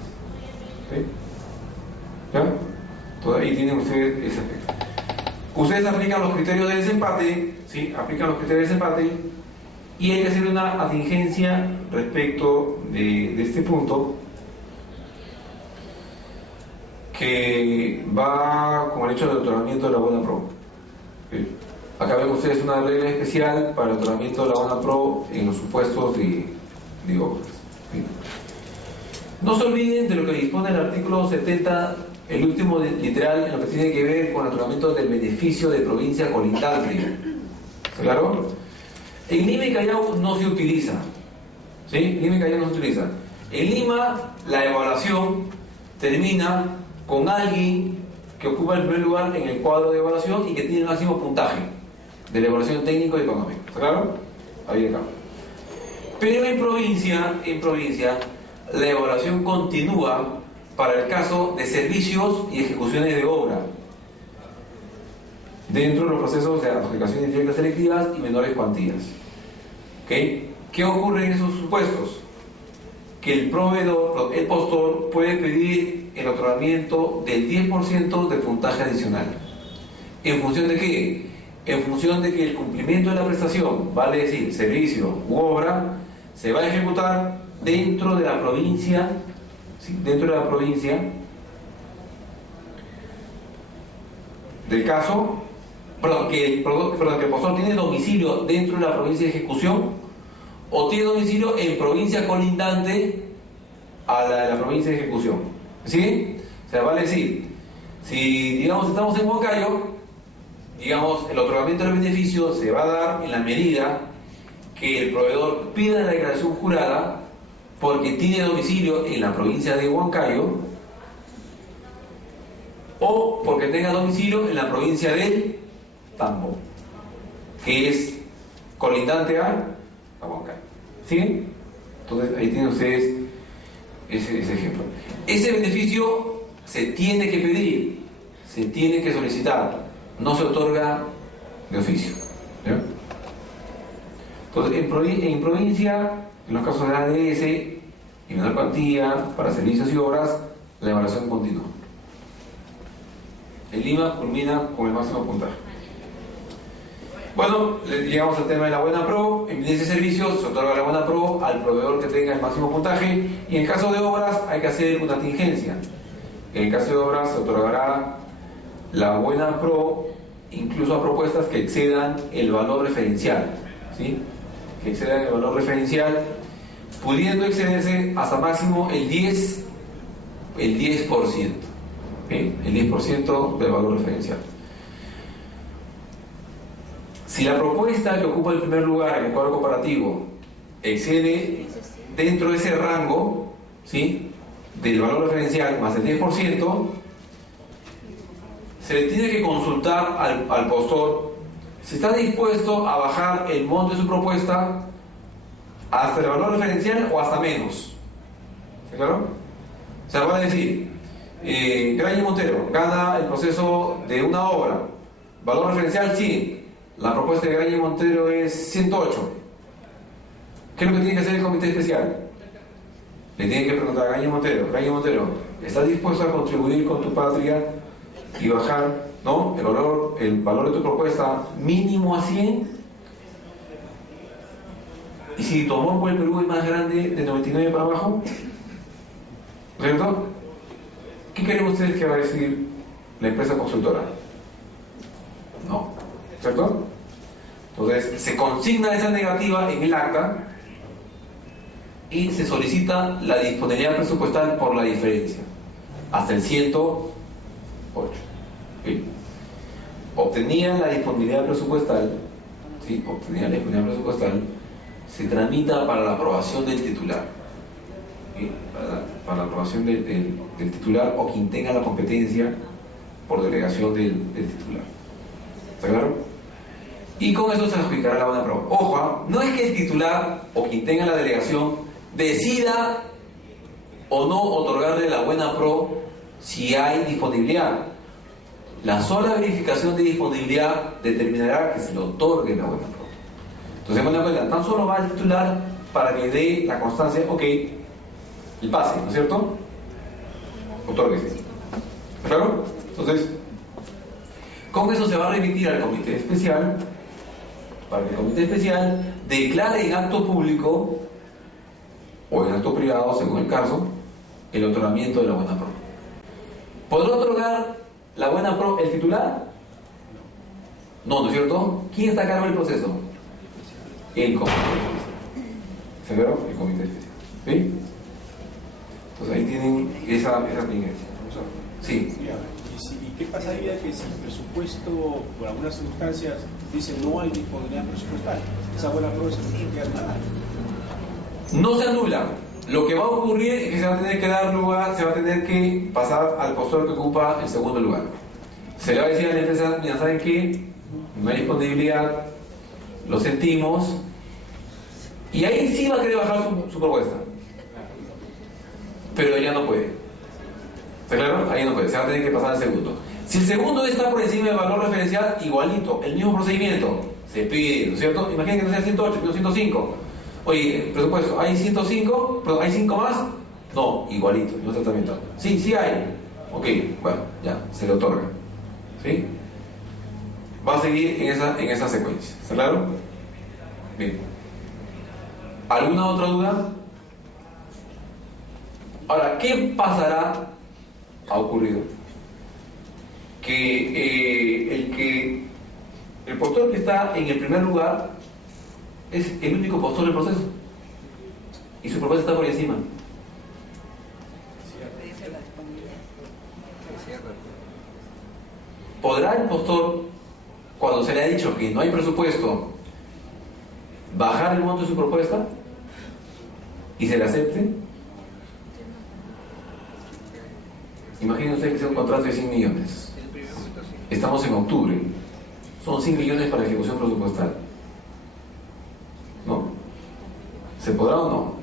¿Sí? ¿Ya? Entonces ahí tienen ustedes ese aspecto. Ustedes aplican los criterios de desempate, ¿sí? Aplican los criterios de desempate y hay que hacer una atingencia respecto de este punto que va con el hecho del otorgamiento de la buena pro. ¿Sí? Acá ven ustedes una regla especial para el otorgamiento de la buena pro en los supuestos de obras. ¿Sí? No se olviden de lo que dispone el artículo 70, el último literal, en lo que tiene que ver con el otorgamiento del beneficio de provincia colindante. ¿Claro? En Lima y Callao no se utiliza. ¿Sí? Lima y Callao no se utiliza. En Lima, la evaluación termina con alguien que ocupa el primer lugar en el cuadro de evaluación y que tiene el máximo puntaje de la evaluación técnico y económico. ¿Está claro? Ahí acá. Pero en provincia, la evaluación continúa para el caso de servicios y ejecuciones de obra dentro de los procesos de adjudicación indirectas selectivas y menores cuantías. ¿Okay? ¿Qué ocurre en esos supuestos? Que el proveedor, el postor, puede pedir el otorgamiento del 10% de puntaje adicional. ¿En función de qué? En función de que el cumplimiento de la prestación, vale decir, servicio u obra, se va a ejecutar dentro de la provincia, ¿sí? Dentro de la provincia del caso, que el postor tiene domicilio dentro de la provincia de ejecución o tiene domicilio en provincia colindante a la provincia de ejecución. ¿Sí? O sea, vale decir, si digamos estamos en Huancayo, digamos el otorgamiento del beneficio se va a dar en la medida que el proveedor pida la declaración jurada porque tiene domicilio en la provincia de Huancayo o porque tenga domicilio en la provincia del Tambo, que es colindante a Huancayo. ¿Sí? Entonces ahí tienen ustedes ese ejemplo. Ese beneficio se tiene que pedir, se tiene que solicitar, no se otorga de oficio. ¿Ya? Entonces, en provincia, en los casos de ADS y menor cuantía para servicios y obras, la evaluación continúa. En Lima culmina con el máximo puntaje. Bueno, llegamos al tema de la buena pro. En evidencia de servicios se otorga la buena pro al proveedor que tenga el máximo puntaje, y en caso de obras hay que hacer una contingencia. En el caso de obras se otorgará la buena pro incluso a propuestas que excedan el valor referencial, ¿sí? Que excedan el valor referencial, pudiendo excederse hasta máximo el 10%, ¿sí? El 10% del valor referencial. Si la propuesta que ocupa el primer lugar en el cuadro comparativo excede dentro de ese rango, ¿sí?, del valor referencial más el 10%, se le tiene que consultar al postor si está dispuesto a bajar el monto de su propuesta hasta el valor referencial o hasta menos. ¿Está claro? O sea, van a decir, Graña y Montero gana el proceso de una obra, valor referencial 100, la propuesta de Graña y Montero es 108. ¿Qué es lo que tiene que hacer el comité especial? Le tiene que preguntar a Graña y Montero, ¿estás dispuesto a contribuir con tu patria y bajar, ¿no?, el valor de tu propuesta mínimo a 100? Y si tu amor por el Perú es más grande de 99 para abajo, ¿cierto? ¿Qué creen ustedes que va a decir la empresa consultora? No, ¿cierto? Entonces se consigna esa negativa en el acta y se solicita la disponibilidad presupuestal por la diferencia hasta el 108. ¿Sí? Obtenía la disponibilidad presupuestal, ¿sí?, se tramita para la aprobación del titular, ¿sí?, para la aprobación del titular o quien tenga la competencia por delegación del titular. ¿Está claro? Y con eso se adjudicará la buena pro. Ojo, no es que el titular o quien tenga la delegación decida o no otorgarle la buena pro si hay disponibilidad. La sola verificación de disponibilidad determinará que se le otorgue la buena pro. Entonces, buena cuenta, tan solo va al titular para que dé la constancia, ok, el pase, ¿no es cierto? Otórguese. ¿Está claro? Entonces, con eso se va a remitir al comité especial para que el comité especial declare en acto público o en acto privado, según el caso, el otorgamiento de la buena pro. ¿Podrá otorgar la buena pro el titular? No, ¿no es cierto? ¿Quién está a cargo del proceso? El comité. ¿Se vieron? El comité especial. ¿Sí? Entonces ahí tienen esa tingencia. Sí. ¿Y qué pasaría que si el presupuesto, por algunas circunstancias, dice no hay disponibilidad presupuestal? Esa buena pro se tiene que analizar. No se anula. Lo que va a ocurrir es que se va a tener que dar lugar, se va a tener que pasar al postor que ocupa el segundo lugar. Se le va a decir a la empresa, mira, ¿saben qué? No hay disponibilidad, lo sentimos, y ahí sí va a querer bajar su propuesta. Pero ella no puede. ¿Está claro? Ahí no puede, se va a tener que pasar al segundo. Si el segundo está por encima del valor referencial, igualito, el mismo procedimiento, se pide, ¿no es cierto? Imaginen que no sea 108, sino 105. Oye, presupuesto, ¿hay 105? ¿Pero hay 5 más? No, igualito, no tratamiento. Sí, sí hay. Ok, bueno, ya, se le otorga. ¿Sí? Va a seguir en esa secuencia. ¿Está claro? Bien. ¿Alguna otra duda? Ahora, ¿qué pasará? Ha ocurrido que el postor que está en el primer lugar es el único postor del proceso y su propuesta está por encima. ¿Podrá el postor, cuando se le ha dicho que no hay presupuesto, bajar el monto de su propuesta y se le acepte? Imaginen ustedes que sea un contrato de 100 millones. Estamos en octubre. Son 100 millones para ejecución presupuestal. ¿No? ¿Se podrá o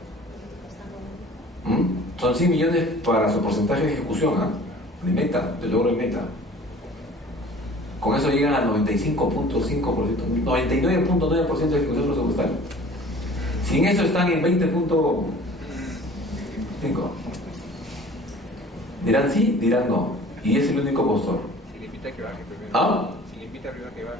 no? Son 100 millones para su porcentaje de ejecución, de meta, de logro de meta. Con eso llegan al 95.5%, 99.9% de ejecución presupuestal. Sin eso están en 20.5%. Dirán sí, dirán no. Y es el único postor. Se le invita a que baje primero. ¿Ah? Se le invita primero a que baje.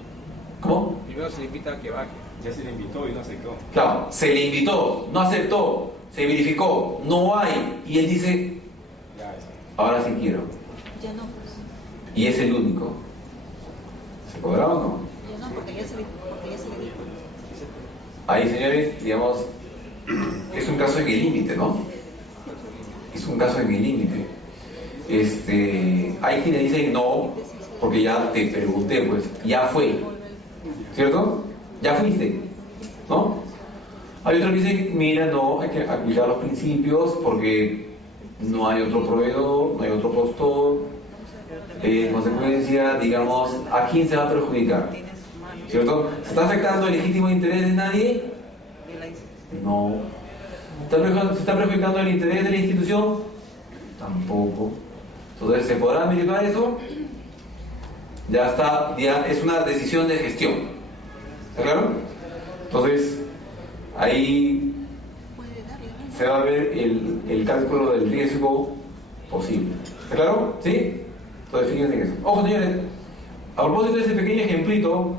¿Cómo? Primero se le invita a que baje. Ya se le invitó y no aceptó. Claro, se le invitó, no aceptó, se verificó, no hay. Y él dice, Ya está. ahora sí quiero. Ya no, pues. Y es el único. ¿Se podrá o no? Ya no, porque ya se le dijo. Ahí, señores, digamos, es un caso en el límite, ¿no? Es un caso en el límite. Hay quienes dicen no, porque ya te pregunté, pues, ya fue. ¿Cierto? Ya fuiste, ¿no? Hay otros que dicen, mira, no, hay que aplicar los principios porque no hay otro proveedor, no hay otro postor. En consecuencia, digamos, ¿a quién se va a perjudicar? ¿Cierto? ¿Se está afectando el legítimo interés de nadie? No. ¿Se está perjudicando el interés de la institución? Tampoco. Entonces, ¿se podrá verificar eso? Ya está, ya es una decisión de gestión. ¿Está claro? Entonces, ahí se va a ver el cálculo del riesgo posible. ¿Está claro? ¿Sí? Entonces, fíjense en eso. Ojo, señores, a propósito de ese pequeño ejemplito, o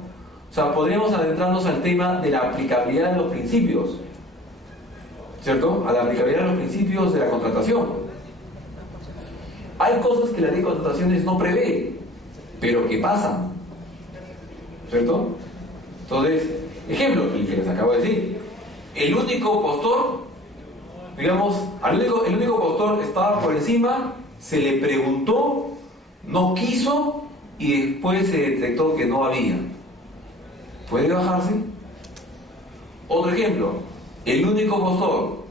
sea, podríamos adentrarnos al tema de la aplicabilidad de los principios, ¿cierto? A la aplicabilidad de los principios de la contratación. Hay cosas que la ley de contrataciones no prevé, pero que pasan, ¿cierto? Entonces, ejemplo, el que les acabo de decir, el único postor, digamos, el único postor estaba por encima, se le preguntó, no quiso y después se detectó que no había. ¿Puede bajarse? Otro ejemplo, el único postor,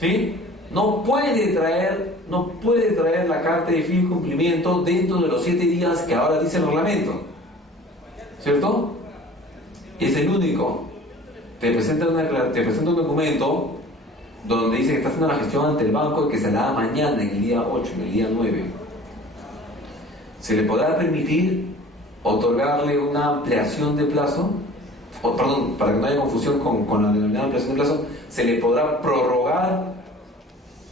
¿sí? No puede traer la carta de fin cumplimiento dentro de los 7 días que ahora dice el reglamento, ¿cierto? Es el único. Te presenta un documento donde dice que está haciendo la gestión ante el banco y que se la da mañana, en el día 8, en el día 9. ¿Se le podrá permitir otorgarle una ampliación de plazo? Perdón, para que no haya confusión con la denominada ampliación de plazo, ¿se le podrá prorrogar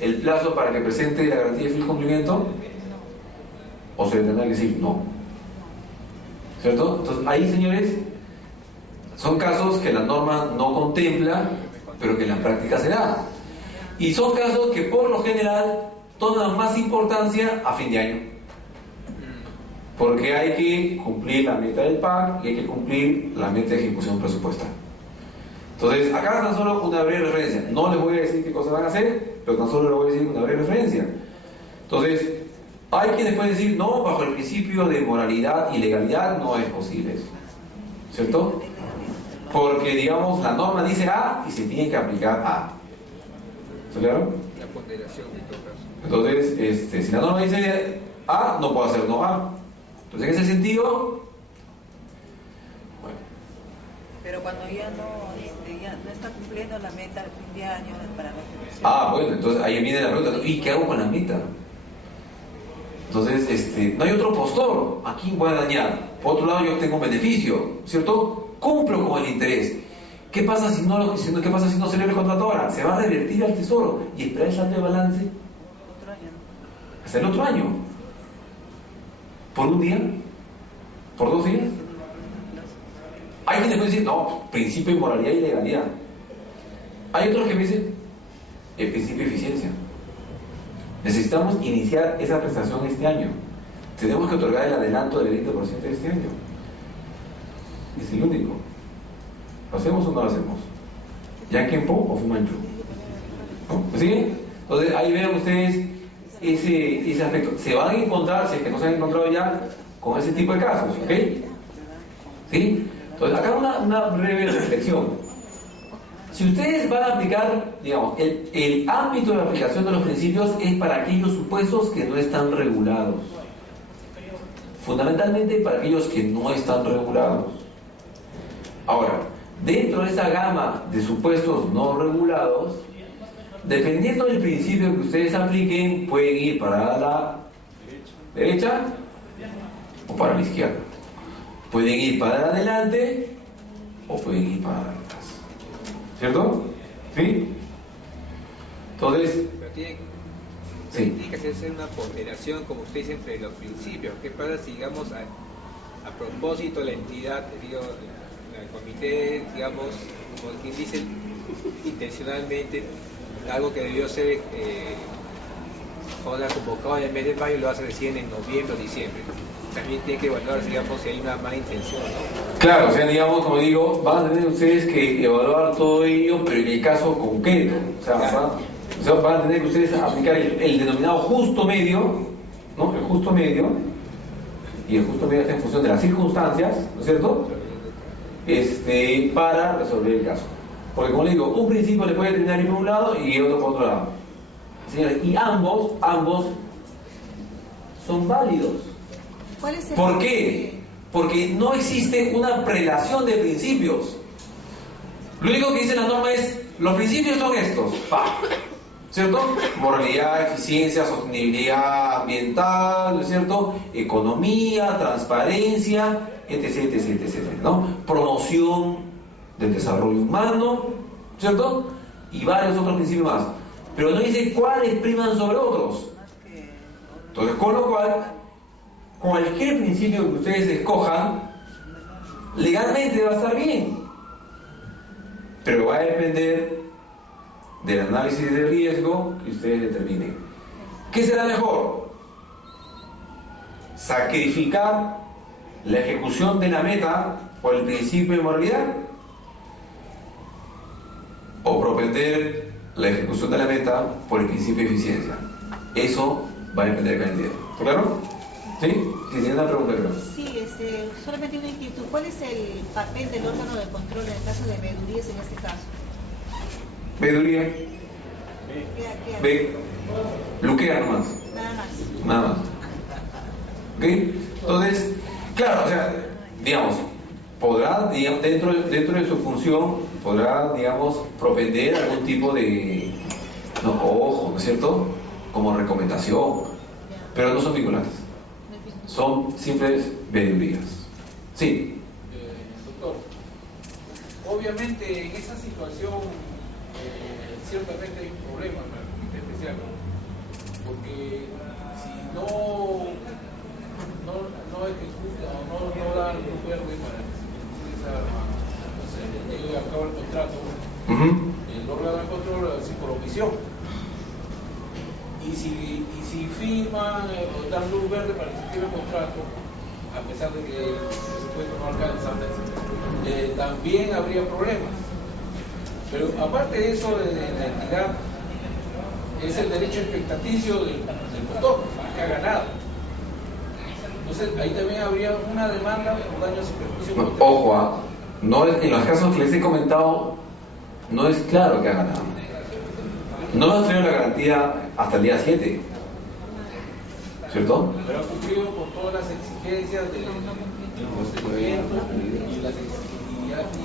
el plazo para que presente la garantía de fiel cumplimiento? ¿O se le tendrá que decir no? ¿Cierto? Entonces, ahí, señores, son casos que la norma no contempla, pero que en la práctica se da. Y son casos que, por lo general, toman más importancia a fin de año. Porque hay que cumplir la meta del PAC y hay que cumplir la meta de ejecución presupuestal. Entonces, acá tan solo una breve referencia. No les voy a decir qué cosas van a hacer, pero tan solo les voy a decir una breve referencia. Entonces, hay quienes pueden decir, no, bajo el principio de moralidad y legalidad no es posible eso. ¿Cierto? Porque, digamos, la norma dice A y se tiene que aplicar A. ¿Está claro? La ponderación en todo caso. Entonces, si la norma dice A, no puedo hacer no A. Entonces, en ese sentido, bueno. Pero cuando ya no está cumpliendo la meta al fin de año para la ejecución. Ah, bueno, entonces ahí viene la pregunta, ¿y qué hago con la meta? Entonces, no hay otro postor, ¿a quién voy a dañar? Por otro lado, yo tengo un beneficio, ¿cierto? Cumplo con el interés. ¿Qué pasa si no se le contrato ahora? Se va a revertir al tesoro y esperar el saldo de balance Otro año. hasta el otro año. ¿Por un día? ¿Por 2 días? Hay quienes pueden decir, no, principio de moralidad y legalidad. Hay otros que me dicen el principio de eficiencia. Necesitamos iniciar esa prestación este año. Tenemos que otorgar el adelanto del 20% de este año. Es el único. ¿Lo hacemos o no lo hacemos? ¿Ya Kempo o Fumanchu? ¿No? ¿Sí? Entonces ahí ven ustedes ese aspecto. Se van a encontrar, si es que no se han encontrado ya, con ese tipo de casos, ¿ok? ¿Sí? Entonces acá una breve reflexión. Si ustedes van a aplicar, digamos, el ámbito de aplicación de los principios es para aquellos supuestos que no están regulados. Fundamentalmente para aquellos que no están regulados. Ahora, dentro de esa gama de supuestos no regulados, dependiendo del principio que ustedes apliquen, pueden ir para la derecha o para la izquierda. Pueden ir para adelante o pueden ir para atrás. ¿Cierto? ¿Sí? Entonces, Pero tiene sí. que hacerse una ponderación, como usted dice, entre los principios. ¿Qué pasa si, digamos, a propósito la entidad, digo, el comité, digamos, como quien dice, intencionalmente, algo que debió ser ahora convocado en el mes de mayo, lo hace recién en noviembre o diciembre? También tiene que evaluar, digamos, si hay una mala intención, ¿no? Claro, o sea, digamos, como digo, van a tener ustedes que evaluar todo ello, pero en el caso concreto. O sea, van a tener que ustedes aplicar el denominado justo medio, ¿no? El justo medio, y el justo medio está en función de las circunstancias, ¿no es cierto? Para resolver el caso. Porque, como le digo, un principio le puede terminar por un lado y otro por otro lado. Señores, y ambos son válidos. ¿Cuál es el ¿Por qué? Porque no existe una prelación de principios. Lo único que dice la norma es, los principios son estos, ¿cierto? Moralidad, eficiencia, sostenibilidad ambiental, ¿no es cierto? Economía, transparencia, etc, etc, etc, ¿no? Promoción del desarrollo humano, ¿cierto? Y varios otros principios más. Pero no dice cuáles priman sobre otros. Entonces, con lo cual, cualquier principio que ustedes escojan, legalmente va a estar bien, pero va a depender del análisis de riesgo que ustedes determinen. ¿Qué será mejor? ¿Sacrificar la ejecución de la meta por el principio de moralidad? ¿O propender la ejecución de la meta por el principio de eficiencia? Eso va a depender de cada entidad. ¿Claro? ¿Sí? Si tiene una pregunta, creo. Sí, solamente una inquietud. ¿Cuál es el papel del órgano de control en el caso de veedurías en este caso? Veeduría. ¿Qué hace? Ve. Luquea nomás. Nada más. Nada más. ¿Ok? Entonces, claro, o sea, digamos, podrá, digamos, dentro de su función, podrá, digamos, propender algún tipo de, no, ojo, ¿no es cierto? Como recomendación, pero no son vinculantes. Son simples veedurías. Sí. Doctor, obviamente en esa situación ciertamente hay un problema en el comité especial, porque si no ejecuta o no da luz verde para que se llegue a cabo el contrato, el órgano de control así por omisión. Y si firman o dan luz verde para que se firme el contrato, a pesar de que el presupuesto no alcanza, también habría problemas. Pero aparte de eso, de la entidad, es el derecho expectaticio del motor, que ha ganado. Entonces, ahí también habría una demanda por daños y perjuicios. Ojo, no es, en los casos que les he comentado, no es claro que ha ganado. No nos trae la garantía hasta el día 7, ¿cierto? Pero ha cumplido con todas las exigencias del procedimiento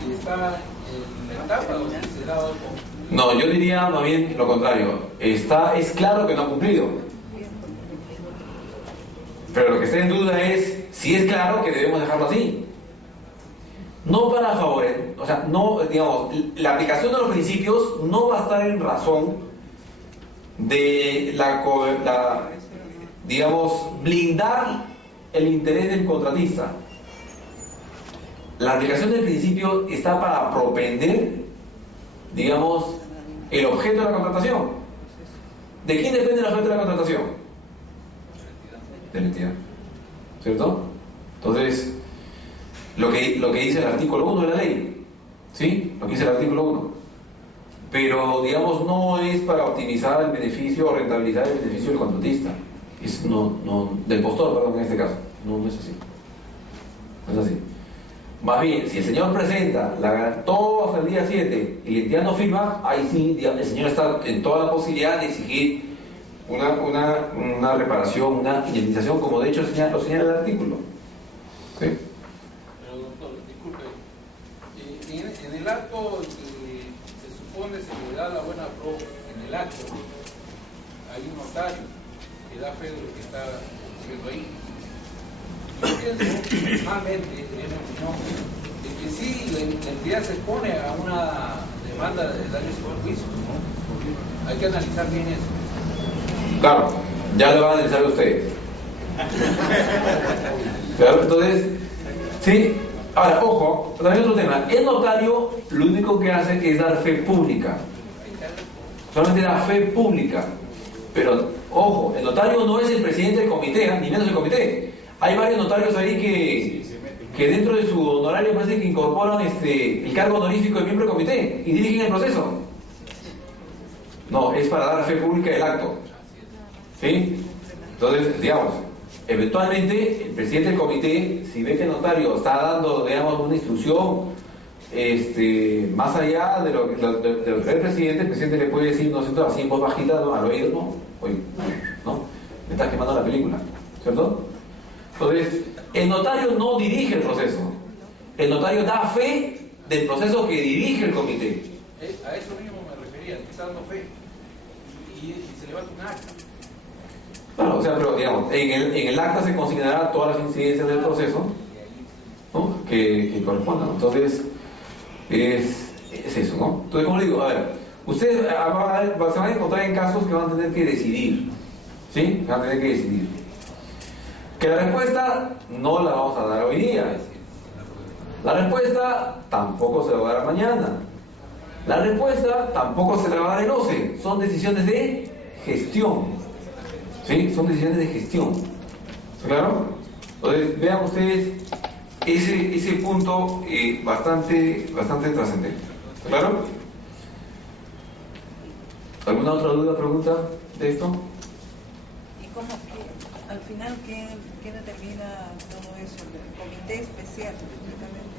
y está en la etapa donde se da con... No, yo diría más bien lo contrario. Es claro que no ha cumplido. Pero lo que está en duda es si es claro que debemos dejarlo así. No para favorecer, o sea, no, digamos, la aplicación de los principios no va a estar en razón de digamos, blindar el interés del contratista. La aplicación del principio está para propender, digamos, el objeto de la contratación. ¿De quién depende el objeto de la contratación? De la entidad. ¿Cierto? Entonces, lo que dice el artículo 1 de la ley, ¿sí? Lo que dice el artículo 1. Pero, digamos, no es para optimizar el beneficio o rentabilizar el beneficio del contratista. Del postor, perdón, en este caso. No es así. No es así. Más bien, si el señor presenta todo hasta el día 7 y la entidad no firma, ahí sí, el señor está en toda la posibilidad de exigir una reparación, una indemnización, como de hecho lo señala el artículo. ¿Sí? Pero doctor, disculpe, en el acto se supone se le da la buena pro, en el acto hay un notario que da fe de lo que está ocurriendo ahí. Yo pienso, personalmente, en mi opinión, de que sí, la entidad se expone a una demanda de daños y perjuicios, ¿no? Hay que analizar bien eso. Claro, ya lo van a analizar ustedes. Claro, entonces, sí. Ahora, ojo, también otro tema. El notario lo único que hace es dar fe pública. Solamente da fe pública. Pero, ojo, el notario no es el presidente del comité, ni menos el comité. Hay varios notarios ahí que dentro de su honorario parece que incorporan el cargo honorífico de miembro del comité y dirigen el proceso. No, es para dar fe pública del acto. ¿Sí? Entonces, digamos, eventualmente el presidente del comité, si ve que el notario está dando, digamos, una instrucción más allá de lo que el presidente le puede decir, no sé, así en voz bajita, ¿no? Al oído, ¿no? Oye, ¿no? Me estás quemando la película, ¿cierto? Entonces, el notario no dirige el proceso. El notario da fe del proceso que dirige el comité. A eso mismo me refería, que está dando fe. Y se levanta un acta. Claro, o sea, pero digamos, en el acta se considerarán todas las incidencias del proceso, ¿no? que correspondan. Entonces, es eso, ¿no? Entonces, como digo, a ver, ustedes se van a encontrar en casos que van a tener que decidir, ¿sí? Van a tener que decidir. Que la respuesta no la vamos a dar hoy día. La respuesta tampoco se la va a dar mañana. La respuesta tampoco se la va a dar el OCE. Son decisiones de gestión. ¿Sí? Son decisiones de gestión. ¿Claro? Entonces, vean ustedes ese punto bastante trascendente. ¿Claro? ¿Alguna otra duda, pregunta de esto? ¿Y cómo que al final qué determina todo eso? El comité especial, específicamente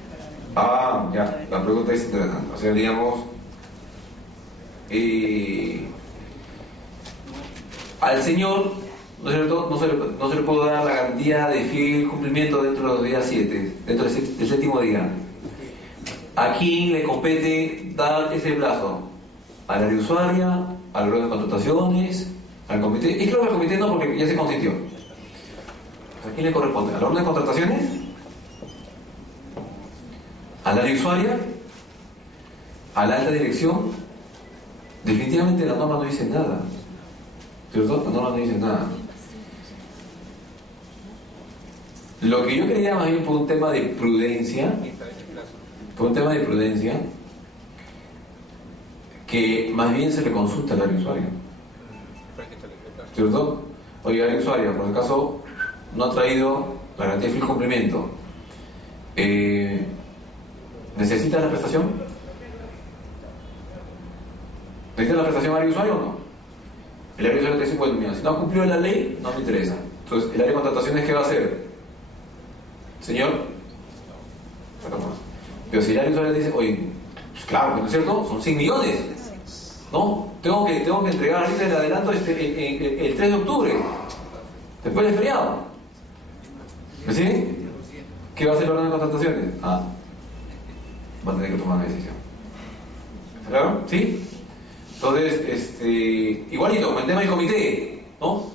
para... Ya, la pregunta es interesante. O sea, digamos, al señor, ¿no es cierto?, no se le puede dar la garantía de fiel cumplimiento dentro de los días 7, dentro del séptimo día. ¿A quién le compete dar ese plazo? ¿Al área usuaria? ¿Al órgano de contrataciones? ¿Al comité? Y creo que al comité no, porque ya se consintió. ¿A quién le corresponde? ¿Al órgano de contrataciones? ¿Al área usuaria? ¿A la alta dirección? Definitivamente la norma no dice nada. ¿Cierto? La norma no dice nada. Lo que yo creía más bien fue un tema de prudencia. Fue un tema de prudencia que más bien se le consulta al área usuaria. ¿Cierto? Oye, área usuaria, por el caso no ha traído la garantía de fiel cumplimiento. ¿Necesita la prestación? ¿Necesita la prestación área usuaria o no? El área usuaria te dice, bueno, mira, si no ha cumplido la ley, no me interesa. Entonces, el área de contrataciones, ¿qué va a hacer? Señor, pero si el área usuaria dice, oye, pues claro, ¿no es cierto? Son 100 millones. ¿No? Tengo que entregar ahorita el adelanto el 3 de octubre, después del feriado. ¿Sí? ¿Qué va a hacer el órgano de contrataciones? Va a tener que tomar una decisión. ¿Está claro? ¿Sí? Entonces, igualito, el tema del comité, ¿no?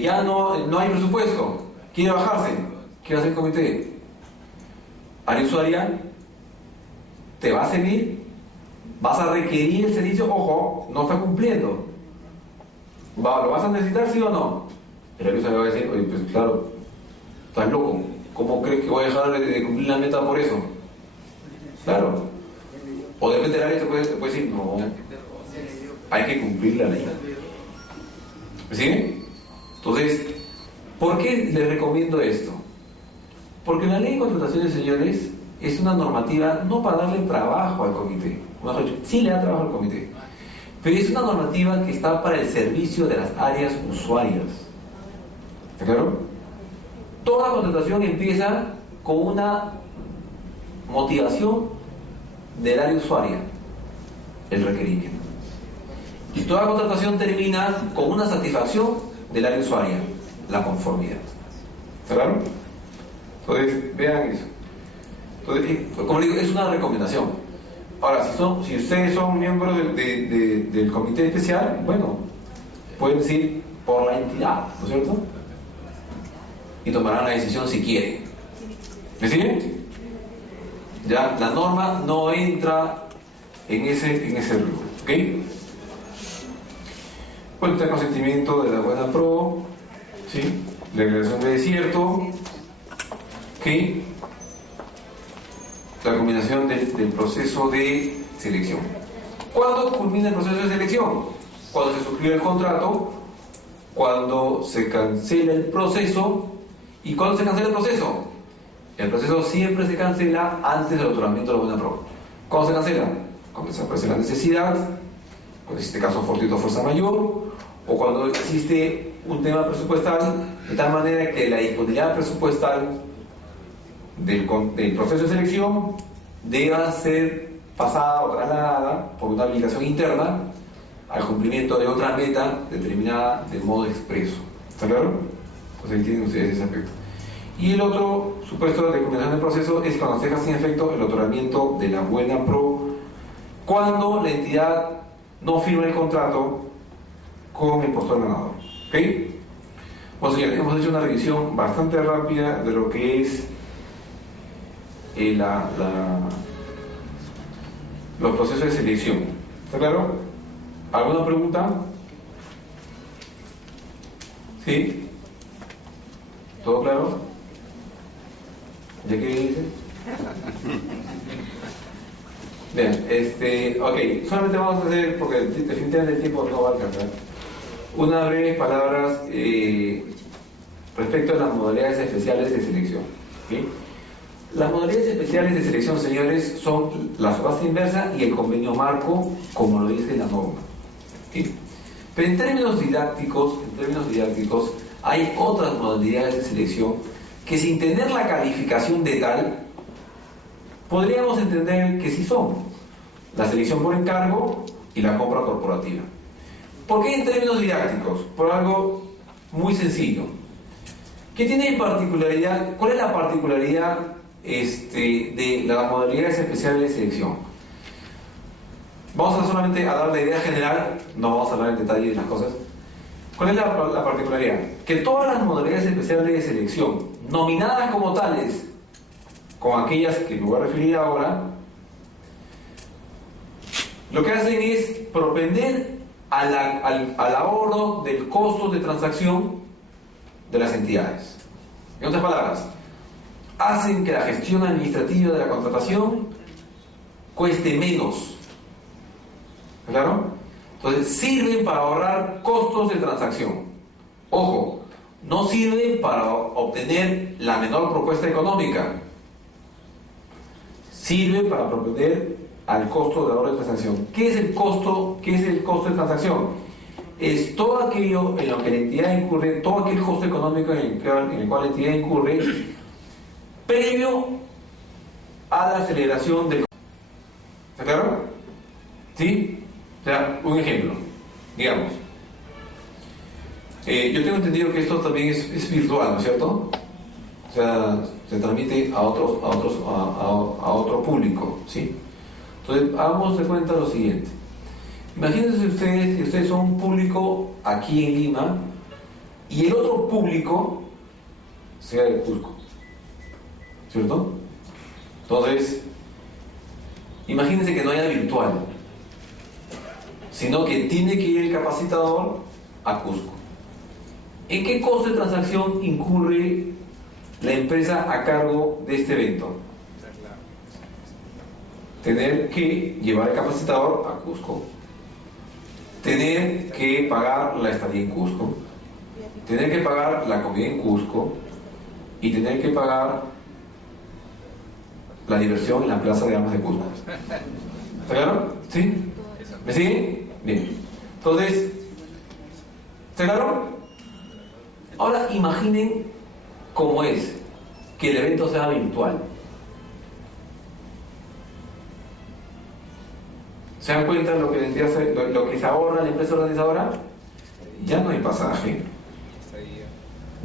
Ya no hay presupuesto, quiere bajarse, ¿qué hace el comité? Área usuaria, ¿te va a servir? ¿Vas a requerir el servicio? Ojo, no está cumpliendo. ¿Lo vas a necesitar, sí o no? El área usuaria va a decir, oye, pues claro, estás loco, ¿cómo crees que voy a dejar de cumplir la meta por eso? Claro. O de repente el área te puede decir, no, hay que cumplir la ley. ¿Me siguen? Entonces, ¿por qué les recomiendo esto? Porque la ley de contrataciones, señores, es una normativa no para darle trabajo al comité, mejor dicho, sí le da trabajo al comité, pero es una normativa que está para el servicio de las áreas usuarias. ¿Está claro? Toda contratación empieza con una motivación del área usuaria, el requerimiento. Y toda contratación termina con una satisfacción del área usuaria, la conformidad. ¿Está claro? Entonces, vean eso. Entonces, como digo, es una recomendación. Ahora, si ustedes son miembros del comité especial, bueno, pueden decir por la entidad, ¿no es cierto? Y tomarán la decisión si quieren. ¿Me siguen? Ya, la norma no entra en ese rubro, ¿ok? Cuenta el consentimiento de la buena pro, ¿sí? La declaración de desierto, ¿ok? La culminación del proceso de selección. ¿Cuándo culmina el proceso de selección? Cuando se suscribe el contrato, cuando se cancela el proceso. ¿Y cuándo se cancela el proceso? El proceso siempre se cancela antes del otorgamiento de la buena pro. ¿Cuándo se cancela? Cuando desaparece la necesidad, cuando existe caso fortuito o fuerza mayor, o cuando existe un tema presupuestal, de tal manera que la disponibilidad presupuestal del proceso de selección deba ser pasada o trasladada por una habilitación interna al cumplimiento de otra meta determinada de modo expreso. ¿Está claro? Pues ahí tienen ustedes ese aspecto. Y el otro supuesto de culminación del proceso es cuando se deja sin efecto el otorgamiento de la buena pro, cuando la entidad no firma el contrato con el postor ganador. ¿Ok? Bueno, señores, hemos hecho una revisión bastante rápida de lo que es los procesos de selección. ¿Está claro? ¿Alguna pregunta? ¿Sí? ¿Todo claro? ¿Ya qué dice? Bien, ok, solamente vamos a hacer, porque definitivamente el tiempo no va a alcanzar, unas breves palabras respecto a las modalidades especiales de selección. ¿Okay? Las modalidades especiales de selección, señores, son la subasta inversa y el convenio marco, como lo dice la norma. ¿Okay? Pero en términos didácticos, hay otras modalidades de selección que, sin tener la calificación de tal, podríamos entender que sí son la selección por encargo y la compra corporativa. ¿Por qué en términos didácticos? Por algo muy sencillo. ¿Qué tiene particularidad? ¿Cuál es la particularidad de las modalidades especiales de selección? Vamos a solamente a dar la idea general, no vamos a hablar en detalle de las cosas. ¿Cuál es la particularidad? Que todas las modalidades especiales de selección, nominadas como tales, con aquellas que me voy a referir ahora, lo que hacen es propender al ahorro del costo de transacción de las entidades. En otras palabras, hacen que la gestión administrativa de la contratación cueste menos. ¿Claro? Entonces, sirven para ahorrar costos de transacción. Ojo, no sirven para obtener la menor propuesta económica. Sirve para proponer al costo de ahorro de transacción. ¿Qué es el costo? ¿Qué es el costo de transacción? Es todo aquello en lo que la entidad incurre, todo aquel costo económico en el cual la entidad incurre, previo a la celebración del. ¿Está claro? ¿Sí? O sea, un ejemplo, digamos. Yo tengo entendido que esto también es virtual, ¿no es cierto? O sea, se transmite a otro público, ¿sí? Entonces, hagamos de cuenta lo siguiente. Imagínense ustedes que ustedes son un público aquí en Lima y el otro público sea de Cusco, ¿cierto? Entonces, imagínense que no haya virtual, sino que tiene que ir el capacitador a Cusco. ¿En qué costo de transacción incurre la empresa a cargo de este evento? Tener que llevar el capacitador a Cusco. tener que pagar la estadía en Cusco, tener que pagar la comida en Cusco y tener que pagar la diversión en la Plaza de Armas de Cusco. ¿Está claro? ¿Sí? ¿Me siguen? Bien. Entonces, ¿está claro? Ahora imaginen cómo es que el evento sea virtual. ¿Se dan cuenta lo que se ahorra la empresa organizadora? Ya no hay pasaje,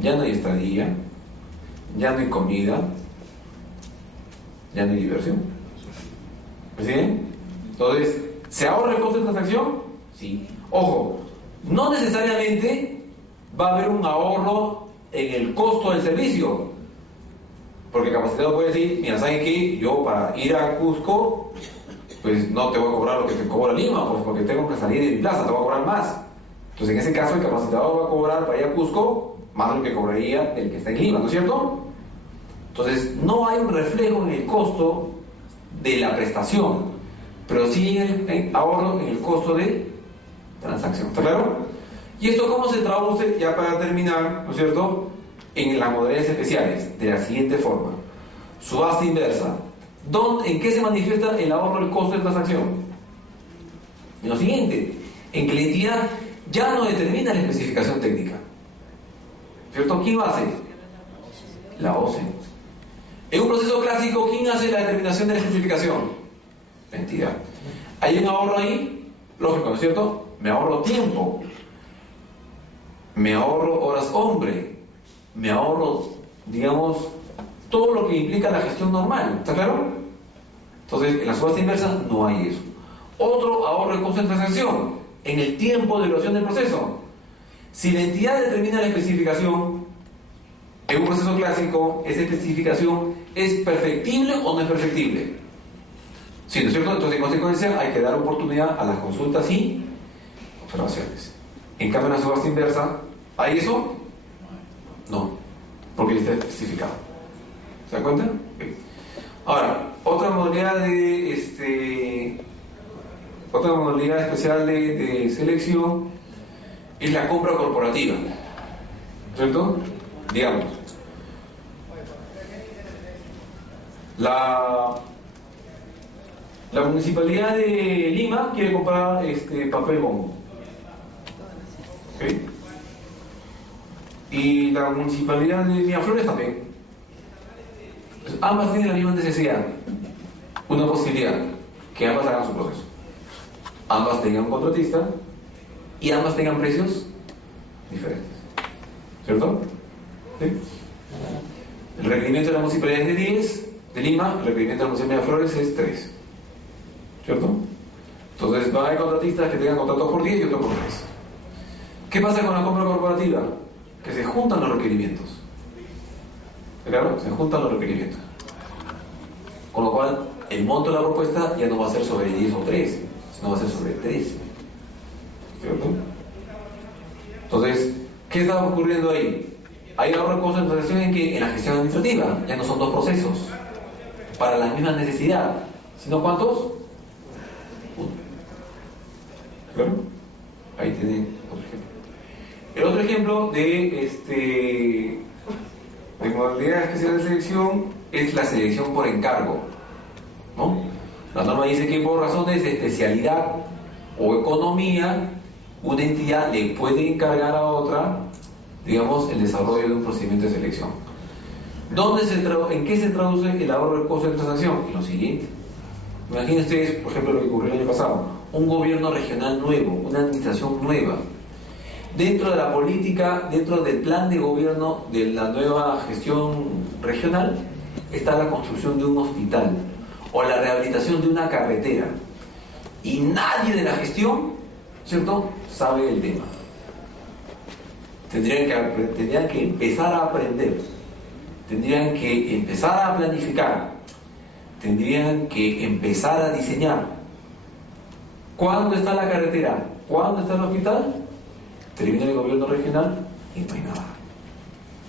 ya no hay estadía, ya no hay comida, ya no hay diversión. ¿Me siguen? Entonces, ¿se ahorra el costo de transacción? Sí. Ojo, no necesariamente va a haber un ahorro en el costo del servicio. Porque el capacitado puede decir, mira, ¿saben qué? Yo para ir a Cusco, pues no te voy a cobrar lo que te cobra Lima, pues porque tengo que salir de mi plaza, te voy a cobrar más. Entonces en ese caso el capacitado va a cobrar para ir a Cusco más de lo que cobraría el que está en Lima, ¿no es cierto? Entonces no hay un reflejo en el costo de la prestación, pero sí hay ahorro en el costo de transacción, ¿está claro? ¿Y esto cómo se traduce, ya para terminar, ¿no es cierto?, en las modalidades especiales, de la siguiente forma: subasta inversa. ¿En qué se manifiesta el ahorro del costo de transacción? En lo siguiente: en que la entidad ya no determina la especificación técnica, ¿cierto? ¿Quién lo hace? La OCE. En un proceso clásico, ¿quién hace la determinación de la especificación? La entidad. Hay un ahorro ahí, lógico, ¿no es cierto? Me ahorro tiempo, me ahorro horas hombre, me ahorro, digamos, todo lo que implica la gestión normal, ¿está claro? Entonces, en la subasta inversa no hay eso. Otro ahorro de costo de transacción, en el tiempo de duración del proceso. Si la entidad determina la especificación, en un proceso clásico, esa especificación ¿es perfectible o no es perfectible? Sí, ¿no es cierto? Entonces, en consecuencia, hay que dar oportunidad a las consultas y observaciones. En cambio, en la subasta inversa, ¿hay eso? No, porque está especificado. ¿Se dan cuenta? Okay. Ahora, otra modalidad especial de selección es la compra corporativa, ¿cierto? Digamos, la Municipalidad de Lima quiere comprar papel bond, ¿okay? Y la Municipalidad de Miraflores también. Entonces, ambas tienen la misma necesidad, una posibilidad, que ambas hagan su proceso, ambas tengan un contratista y ambas tengan precios diferentes, ¿cierto? ¿Sí? El requerimiento de la Municipalidad es de 10 de Lima, el requerimiento de la Municipalidad de Flores es 3, ¿cierto? Entonces va a haber contratistas que tengan contratos por 10 y otros por 3. ¿Qué pasa con la compra corporativa? Que se juntan los requerimientos. Claro, se juntan los requerimientos. Con lo cual, el monto de la propuesta ya no va a ser sobre 10 o 3, sino va a ser sobre 13. ¿Cierto? Entonces, ¿qué está ocurriendo ahí? Hay ahorro de costo de transacción en que en la gestión administrativa ya no son dos procesos para la misma necesidad, sino ¿cuántos? Uno. ¿Claro? Ahí tienen otro ejemplo. El otro ejemplo de modalidad especial de selección es la selección por encargo, ¿no? La norma dice que por razones de especialidad o economía, una entidad le puede encargar a otra, digamos, el desarrollo de un procedimiento de selección. ¿En qué se traduce el ahorro del costo de transacción? En lo siguiente: imaginen ustedes, por ejemplo, lo que ocurrió el año pasado: un gobierno regional nuevo, una administración nueva. Dentro de la política, dentro del plan de gobierno de la nueva gestión regional, está la construcción de un hospital o la rehabilitación de una carretera. Y nadie de la gestión, ¿cierto?, sabe el tema. Tendrían que empezar a aprender, tendrían que empezar a planificar, tendrían que empezar a diseñar. ¿Cuándo está la carretera? ¿Cuándo está el hospital? Termina el gobierno regional y no hay nada.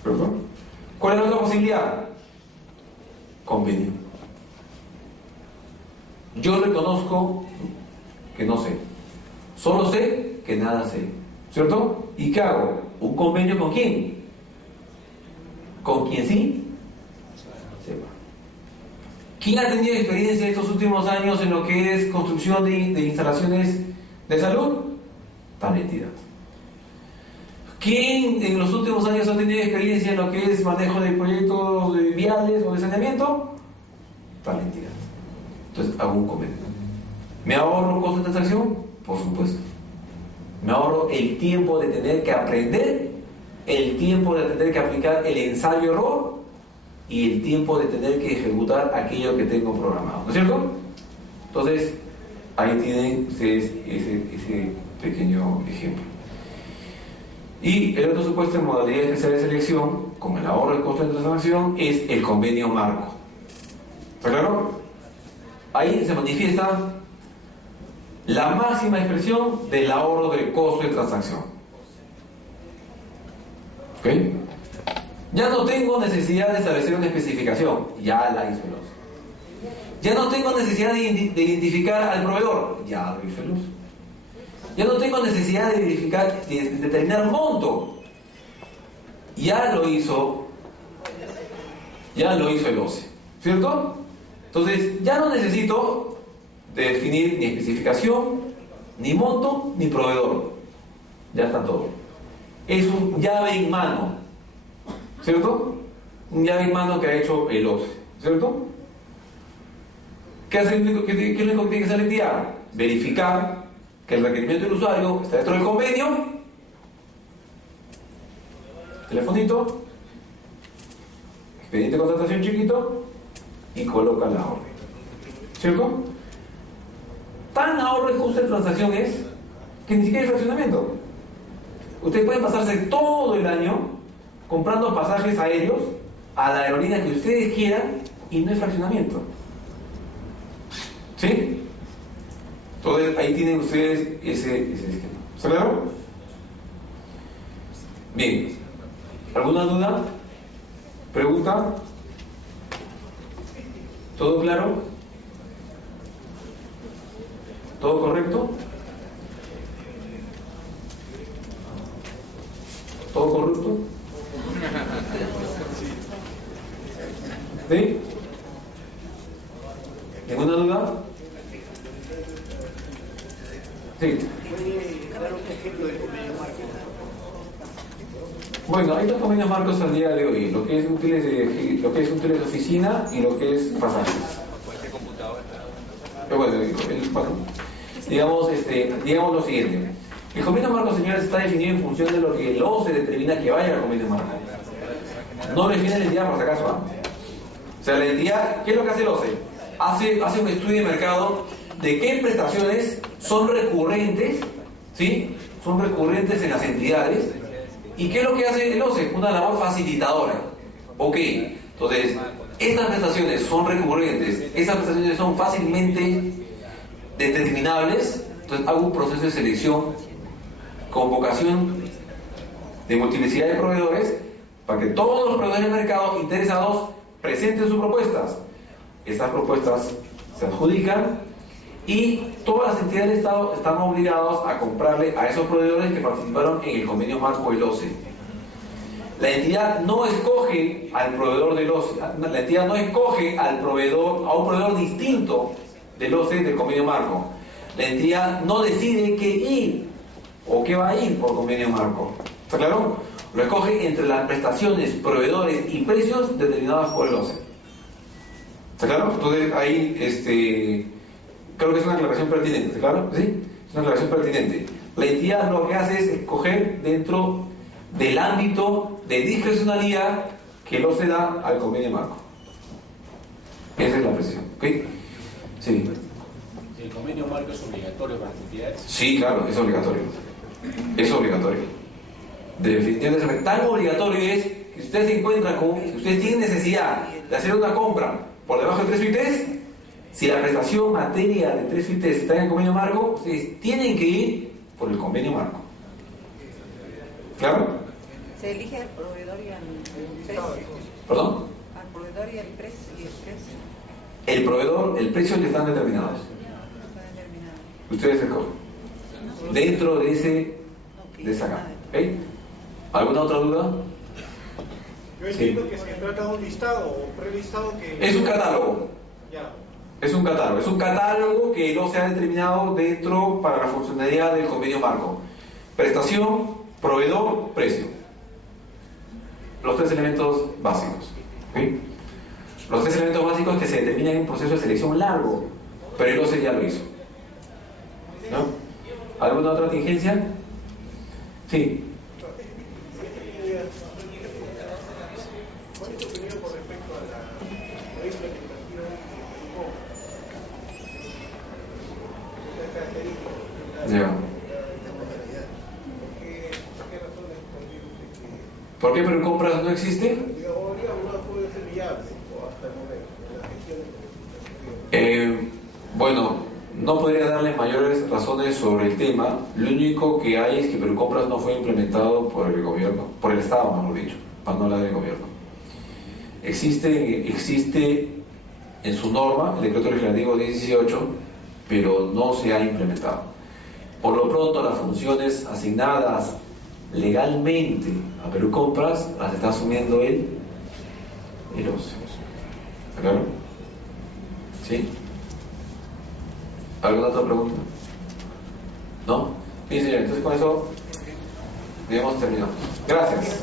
¿Perdón? ¿Cuál es la otra posibilidad? Convenio. Yo reconozco que no sé. Solo sé que nada sé. ¿Cierto? ¿Y qué hago? ¿Un convenio con quién? ¿Con quien sí sepa? ¿Quién ha tenido experiencia estos últimos años en lo que es construcción de instalaciones de salud? Tal entidad. ¿Quién en los últimos años ha tenido experiencia en lo que es manejo de proyectos viales o de saneamiento? Tal entidad. Entonces hago un convenio. ¿Me ahorro costo de transacción? Por supuesto. Me ahorro el tiempo de tener que aprender, el tiempo de tener que aplicar el ensayo-error y el tiempo de tener que ejecutar aquello que tengo programado. ¿No es cierto? Entonces, ahí tienen ustedes ese pequeño ejemplo. Y el otro supuesto en modalidad especial de selección, con el ahorro de costo de transacción, es el convenio marco. ¿Está claro? Ahí se manifiesta la máxima expresión del ahorro del costo de transacción. ¿Ok? Ya no tengo necesidad de establecer una especificación, ya la hizo el OCE. Ya no tengo necesidad de identificar al proveedor, ya lo hizo el OCE. Ya no tengo necesidad de verificar, de determinar monto, ya lo hizo el OCE, ¿cierto? Entonces ya no necesito de definir ni especificación, ni monto, ni proveedor. Ya está todo. Es un llave en mano, ¿cierto? Un llave en mano que ha hecho el OCE, ¿cierto? ¿Qué es lo único que tiene que hacer la entidad? Verificar que el requerimiento del usuario está dentro del convenio, telefonito, expediente de contratación chiquito y coloca la orden, ¿cierto? Tan ahorro y costo de transacción es que ni siquiera hay fraccionamiento. Ustedes pueden pasarse todo el año comprando pasajes aéreos a la aerolínea que ustedes quieran y no hay fraccionamiento. ¿Sí? Entonces ahí tienen ustedes ese esquema. ¿Está claro? Bien. ¿Alguna duda? ¿Pregunta? ¿Todo claro? ¿Todo correcto? ¿Todo corrupto? ¿Sí? ¿Ninguna duda? Sí. Bueno, hay dos convenios marcos al día de hoy, lo que es útiles de oficina y lo que es pasajes. Digamos lo siguiente. El convenio marco, señores, está definido en función de lo que el OCE determina que vaya al convenio marco. No lo define la entidad por si acaso. O sea, la entidad, ¿qué es lo que hace el OCE? Hace un estudio de mercado de qué prestaciones son recurrentes, ¿sí? Son recurrentes en las entidades. ¿Y qué es lo que hace el OCE? Una labor facilitadora. Ok, entonces, estas prestaciones son recurrentes, estas prestaciones son fácilmente determinables, entonces hago un proceso de selección con vocación de multiplicidad de proveedores para que todos los proveedores del mercado interesados presenten sus propuestas. Estas propuestas se adjudican y todas las entidades del Estado están obligadas a comprarle a esos proveedores que participaron en el convenio marco del OCE. La entidad no escoge al proveedor del OCE, la entidad no escoge a un proveedor distinto del OCE del convenio marco. La entidad no decide qué ir o qué va a ir por convenio marco. ¿Está claro? Lo escoge entre las prestaciones, proveedores y precios determinados por el OCE. ¿Está claro? Entonces ahí creo que es una aclaración pertinente. ¿Está claro? ¿Sí? Es una aclaración pertinente. La entidad lo que hace es escoger dentro del ámbito de discrecionalidad que el OCE da al convenio marco. Esa es la precisión. ¿Ok? Sí. ¿El convenio marco es obligatorio para las entidades? Sí, claro, es obligatorio. Es obligatorio. Definitivamente, tan obligatorio es que ustedes se encuentran con, que ustedes tienen necesidad de hacer una compra por debajo de 3 UITs. Si la prestación materia de 3 UITs está en el convenio marco, ustedes tienen que ir por el convenio marco. ¿Claro? Se elige al proveedor y al precio. ¿Perdón? Al proveedor y al precio. El proveedor, el precio que están determinados. Está determinado. Ustedes escogen. dentro de esa gama. ¿Okay? ¿Alguna otra duda? Yo entiendo que se trata de un listado o prelistado que... Es un catálogo. Ya. Es un catálogo que no se ha determinado dentro para la funcionalidad del convenio marco. Prestación, proveedor, precio. Los tres elementos básicos. ¿Sí? Los tres elementos básicos que se determinan en un proceso de selección largo, pero el OCE ya lo hizo. ¿No? ¿Alguna otra contingencia? Sí. ¿Cuál es tu opinión con respecto a la implementación de Ya. ¿Por qué Percompras no existe? Bueno, no podría darles mayores razones sobre el tema. Lo único que hay es que Percompras no fue implementado por el gobierno, por el Estado, mejor dicho, para no hablar del gobierno. Existe en su norma, el decreto legislativo 18, pero no se ha implementado. Por lo pronto, las funciones asignadas legalmente a Percompras las está asumiendo el OCE. ¿Está claro? ¿Sí? ¿Alguna otra pregunta? ¿No? Sí, señor. Entonces con eso, digamos, terminamos. Gracias.